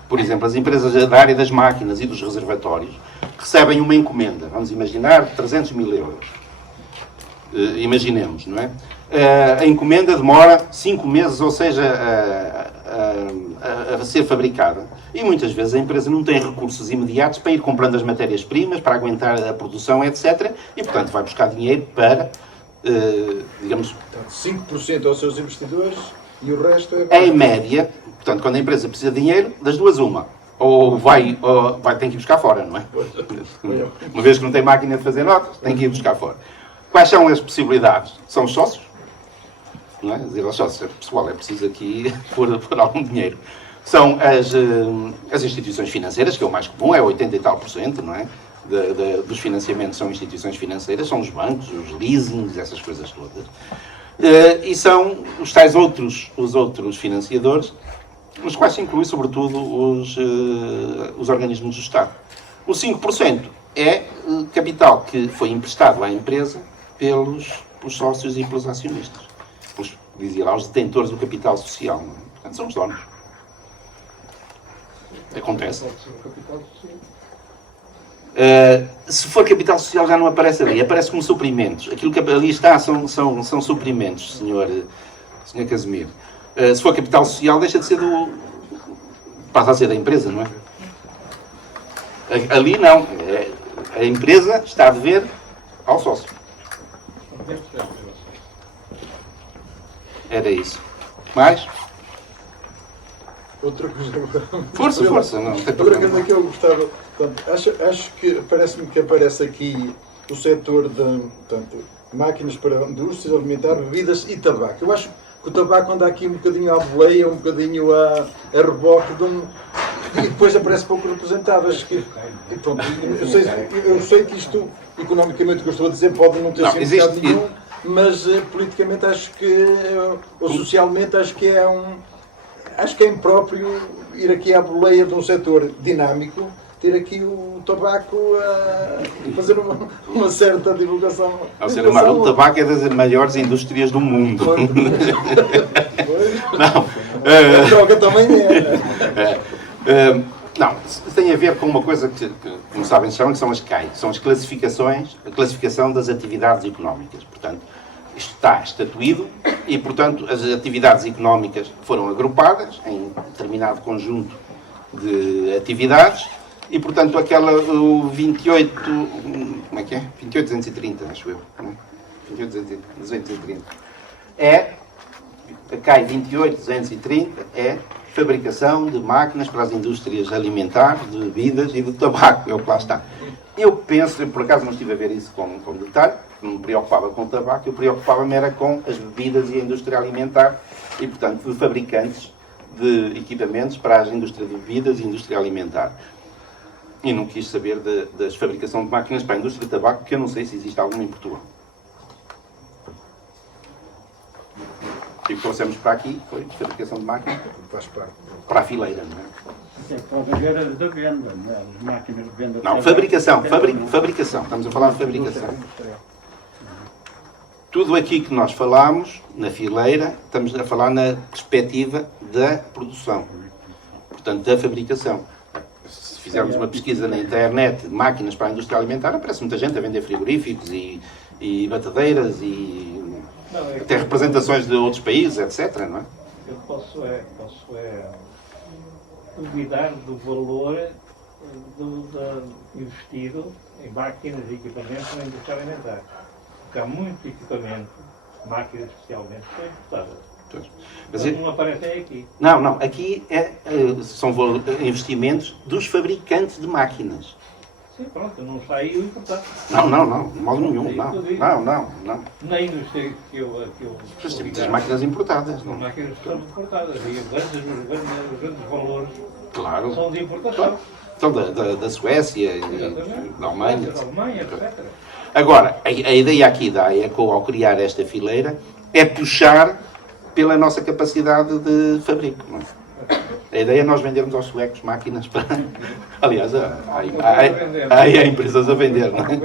Por exemplo, as empresas da área das máquinas e dos reservatórios recebem uma encomenda, vamos imaginar, 300 mil euros. Imaginemos, não é? A encomenda demora 5 meses, ou seja, a ser fabricada. E muitas vezes a empresa não tem recursos imediatos para ir comprando as matérias-primas, para aguentar a produção, etc. E, portanto, vai buscar dinheiro para, digamos... 5% aos seus investidores e o resto é... Em média, portanto, quando a empresa precisa de dinheiro, das duas uma. Ou tem que ir buscar fora, não é? Uma vez que não tem máquina de fazer notas, tem que ir buscar fora. Quais são as possibilidades? São os sócios. Não é? Dizer aos sócios, pessoal, é preciso aqui pôr algum dinheiro. São as instituições financeiras, que é o mais comum, é 80% e tal, não é? Dos financiamentos são instituições financeiras, são os bancos, os leasings, essas coisas todas. E são os tais outros financiadores, nos quais se inclui, sobretudo, os organismos do Estado. O 5% é capital que foi emprestado à empresa pelos sócios e pelos acionistas. Dizia lá, os detentores do capital social. Não é? Portanto, são os donos. Acontece. Se for capital social já não aparece ali, aparece como suprimentos. Aquilo que ali está são suprimentos, senhor Casimiro. Se for capital social deixa de ser passa a ser da empresa, não é? Ali não. A empresa está a dever ao sócio. Era isso. Mais? Outra coisa. Força, não tem Outra problema. coisa que eu gostava. Portanto, acho que parece-me que aparece aqui o setor de máquinas para indústrias alimentar, bebidas e tabaco. Eu acho que o tabaco anda aqui um bocadinho à boleia, um bocadinho a reboque e depois aparece pouco representado. Acho que, e pronto, eu sei que isto, economicamente, o que eu estou a dizer, pode não ter significado nenhum, mas politicamente acho que, ou socialmente, acho que é impróprio ir aqui à boleia de um setor dinâmico, ter aqui o tabaco a fazer uma certa divulgação. O tabaco é das maiores indústrias do mundo. Não. A droga também é. Não, tem a ver com uma coisa que como sabem, que são as CAI, são as classificações, a classificação das atividades económicas. Portanto, isto está estatuído e, portanto, as atividades económicas foram agrupadas em determinado conjunto de atividades e, portanto, o 28, como é que é? 28.230, acho eu. 28.230. A CAI 28.230 é fabricação de máquinas para as indústrias alimentares, de bebidas e de tabaco, é o que lá está. Eu penso, eu por acaso não estive a ver isso com detalhe, não me preocupava com o tabaco, eu preocupava-me era com as bebidas e a indústria alimentar e, portanto, de fabricantes de equipamentos para a indústria de bebidas e indústria alimentar. E não quis saber da fabricação de máquinas para a indústria de tabaco, que eu não sei se existe alguma em Portugal. E o que trouxemos para aqui foi fabricação de máquinas para a fileira, não é? Pode haver as da venda, não é? As máquinas de venda. Não, fabricação. Estamos a falar de fabricação. Tudo aqui que nós falamos, na fileira, estamos a falar na perspectiva da produção. Portanto, da fabricação. Se fizermos uma pesquisa na internet de máquinas para a indústria alimentar, aparece muita gente a vender frigoríficos e batedeiras e até representações de outros países, etc. Não é? Eu posso duvidar do valor investido em máquinas e equipamentos na indústria alimentar. Porque há muito equipamento, máquinas especialmente, que são importadas. Mas não aparecem aqui. Não. Aqui são investimentos dos fabricantes de máquinas. Sim, pronto, não saiu importado. Não, de modo nenhum, não. Nem nos que eu Mas temos as máquinas importadas, As não? máquinas são importadas e os grandes valores Claro. são de importação. Então, da Suécia, Exatamente. da Alemanha. Da Alemanha, etc. Agora, a ideia aqui da AECO, ao criar esta fileira, é puxar pela nossa capacidade de fabrico. Não é? A ideia é nós vendermos aos suecos máquinas para... Aliás, há empresas a vender, não é?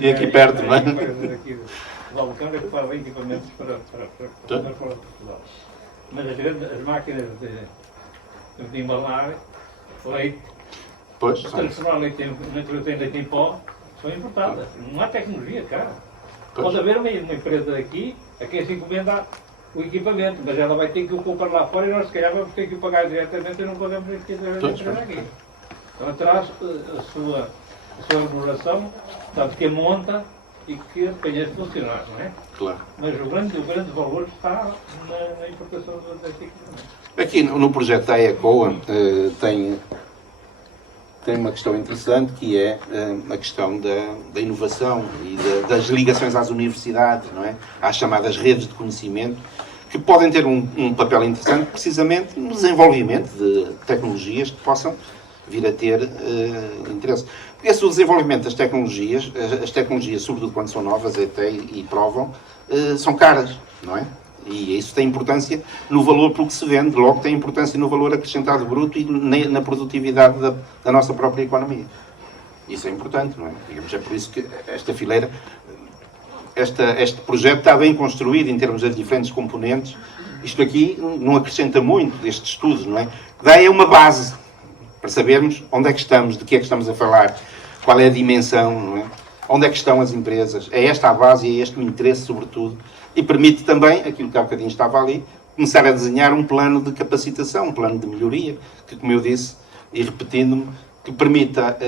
E aqui perto, não é? Aqui do Alcântara que fazem equipamentos para fora de Portugal. Mas as máquinas de embalar leite, Pois, transformar leite em leite em pó, são importadas. Não há tecnologia, cara. Pois. Pode haver uma empresa aqui a quem se encomenda o equipamento, mas ela vai ter que o comprar lá fora e nós se calhar vamos ter que o pagar diretamente e não podemos ter a empresa aqui. Então traz a sua remuneração, portanto, que a monta e que apanha de funcionar, não é? claro. Mas o grande valor está na importação deste equipamento. Aqui no projeto da AECO tem uma questão interessante, que é a questão da inovação e das ligações às universidades, não é? Às chamadas redes de conhecimento, que podem ter um papel interessante precisamente no desenvolvimento de tecnologias que possam vir a ter interesse. Esse o desenvolvimento das tecnologias, as tecnologias, sobretudo quando são novas até e provam, são caras, não é? E isso tem importância no valor pelo que se vende, logo tem importância no valor acrescentado bruto e na produtividade da nossa própria economia. Isso é importante, não é? Digamos, é por isso que esta fileira, este projeto está bem construído em termos das diferentes componentes. Isto aqui não acrescenta muito destes estudos, não é? Daí é uma base para sabermos onde é que estamos, de que é que estamos a falar, qual é a dimensão, não é? Onde é que estão as empresas. É esta a base e é este o interesse, sobretudo. E permite também, aquilo que há bocadinho estava ali, começar a desenhar um plano de capacitação, um plano de melhoria, que, como eu disse, e repetindo-me, que permita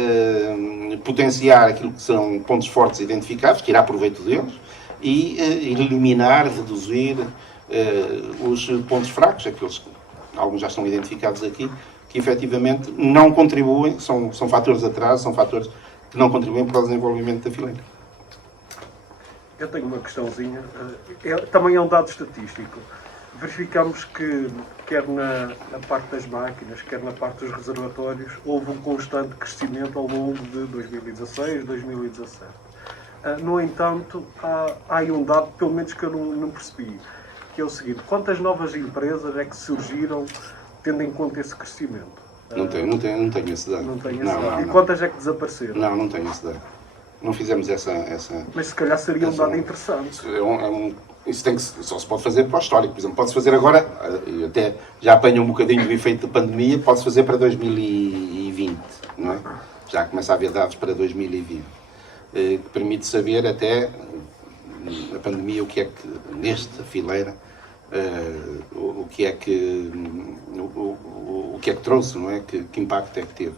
potenciar aquilo que são pontos fortes identificados, tirar proveito deles, e eliminar, reduzir os pontos fracos, aqueles que alguns já estão identificados aqui, que efetivamente não contribuem, são fatores de atraso, são fatores que não contribuem para o desenvolvimento da fileira. Eu tenho uma questãozinha. Também é um dado estatístico. Verificamos que, quer na parte das máquinas, quer na parte dos reservatórios, houve um constante crescimento ao longo de 2016, 2017. No entanto, há aí um dado, pelo menos que eu não percebi, que é o seguinte: quantas novas empresas é que surgiram tendo em conta esse crescimento? Não tenho esse dado. Não tenho esse dado. E quantas é que desapareceram? Não tenho esse dado. Não fizemos essa... Mas se calhar seria um dado interessante. Isso só se pode fazer para o histórico. Por exemplo, pode-se fazer agora, eu até já apanho um bocadinho do efeito da pandemia, pode-se fazer para 2020, não é? Já começa a haver dados para 2020, que permite saber até a pandemia o que é que, nesta fileira, o que é que trouxe, não é? Que impacto é que teve.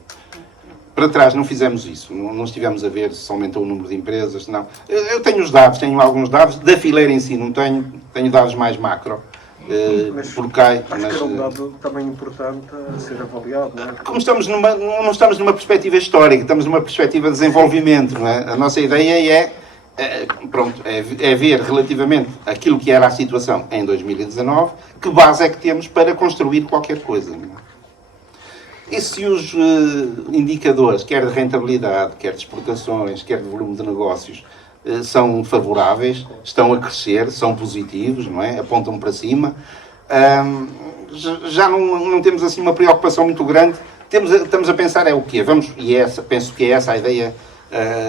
Para trás não fizemos isso, não estivemos a ver se aumentou o número de empresas, não. Eu tenho os dados, tenho alguns dados, da fileira em si não tenho dados mais macro, por cá. Acho que era um dado também importante a ser avaliado, não é? Como não estamos numa perspectiva histórica, estamos numa perspectiva de desenvolvimento, não é? A nossa ideia é ver relativamente aquilo que era a situação em 2019, que base é que temos para construir qualquer coisa, não é? E se os indicadores, quer de rentabilidade, quer de exportações, quer de volume de negócios, são favoráveis, estão a crescer, são positivos, não é? Apontam para cima, já não temos assim uma preocupação muito grande. Estamos a pensar o quê? Penso que é essa a ideia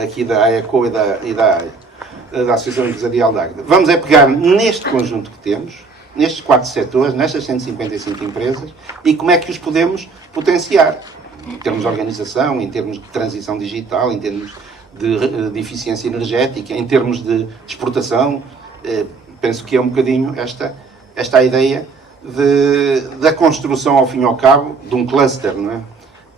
aqui da AECO e da Associação Empresarial da Águeda. Vamos pegar neste conjunto que temos, nestes 4 setores, nestas 155 empresas, e como é que os podemos potenciar, em termos de organização, em termos de transição digital, em termos de eficiência energética, em termos de exportação. Penso que é um bocadinho esta a ideia da construção, ao fim e ao cabo, de um cluster, não é?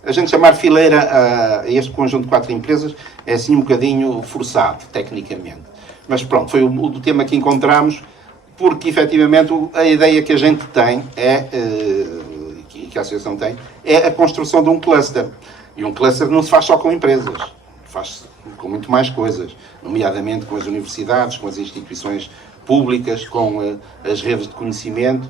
A gente chamar fileira a este conjunto de 4 empresas é assim um bocadinho forçado, tecnicamente. Mas pronto, foi o tema que encontramos, porque efetivamente a ideia que a gente tem é, que que a Associação tem, é a construção de um cluster. E um cluster não se faz só com empresas, faz-se com muito mais coisas, nomeadamente com as universidades, com as instituições públicas, com as redes de conhecimento.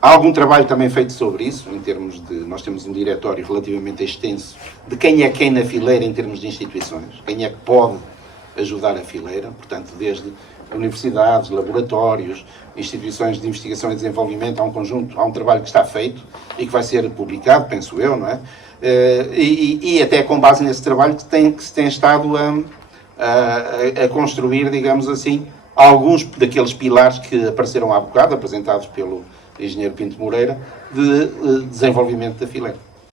Há algum trabalho também feito sobre isso, em termos de... Nós temos um diretório relativamente extenso de quem é quem na fileira em termos de instituições, quem é que pode ajudar a fileira, portanto, desde universidades, laboratórios, instituições de investigação e desenvolvimento, há um trabalho que está feito e que vai ser publicado, penso eu, não é? E até com base nesse trabalho que se tem estado a construir, digamos assim, alguns daqueles pilares que apareceram há bocado, apresentados pelo engenheiro Pinto Moreira, de desenvolvimento da fileira.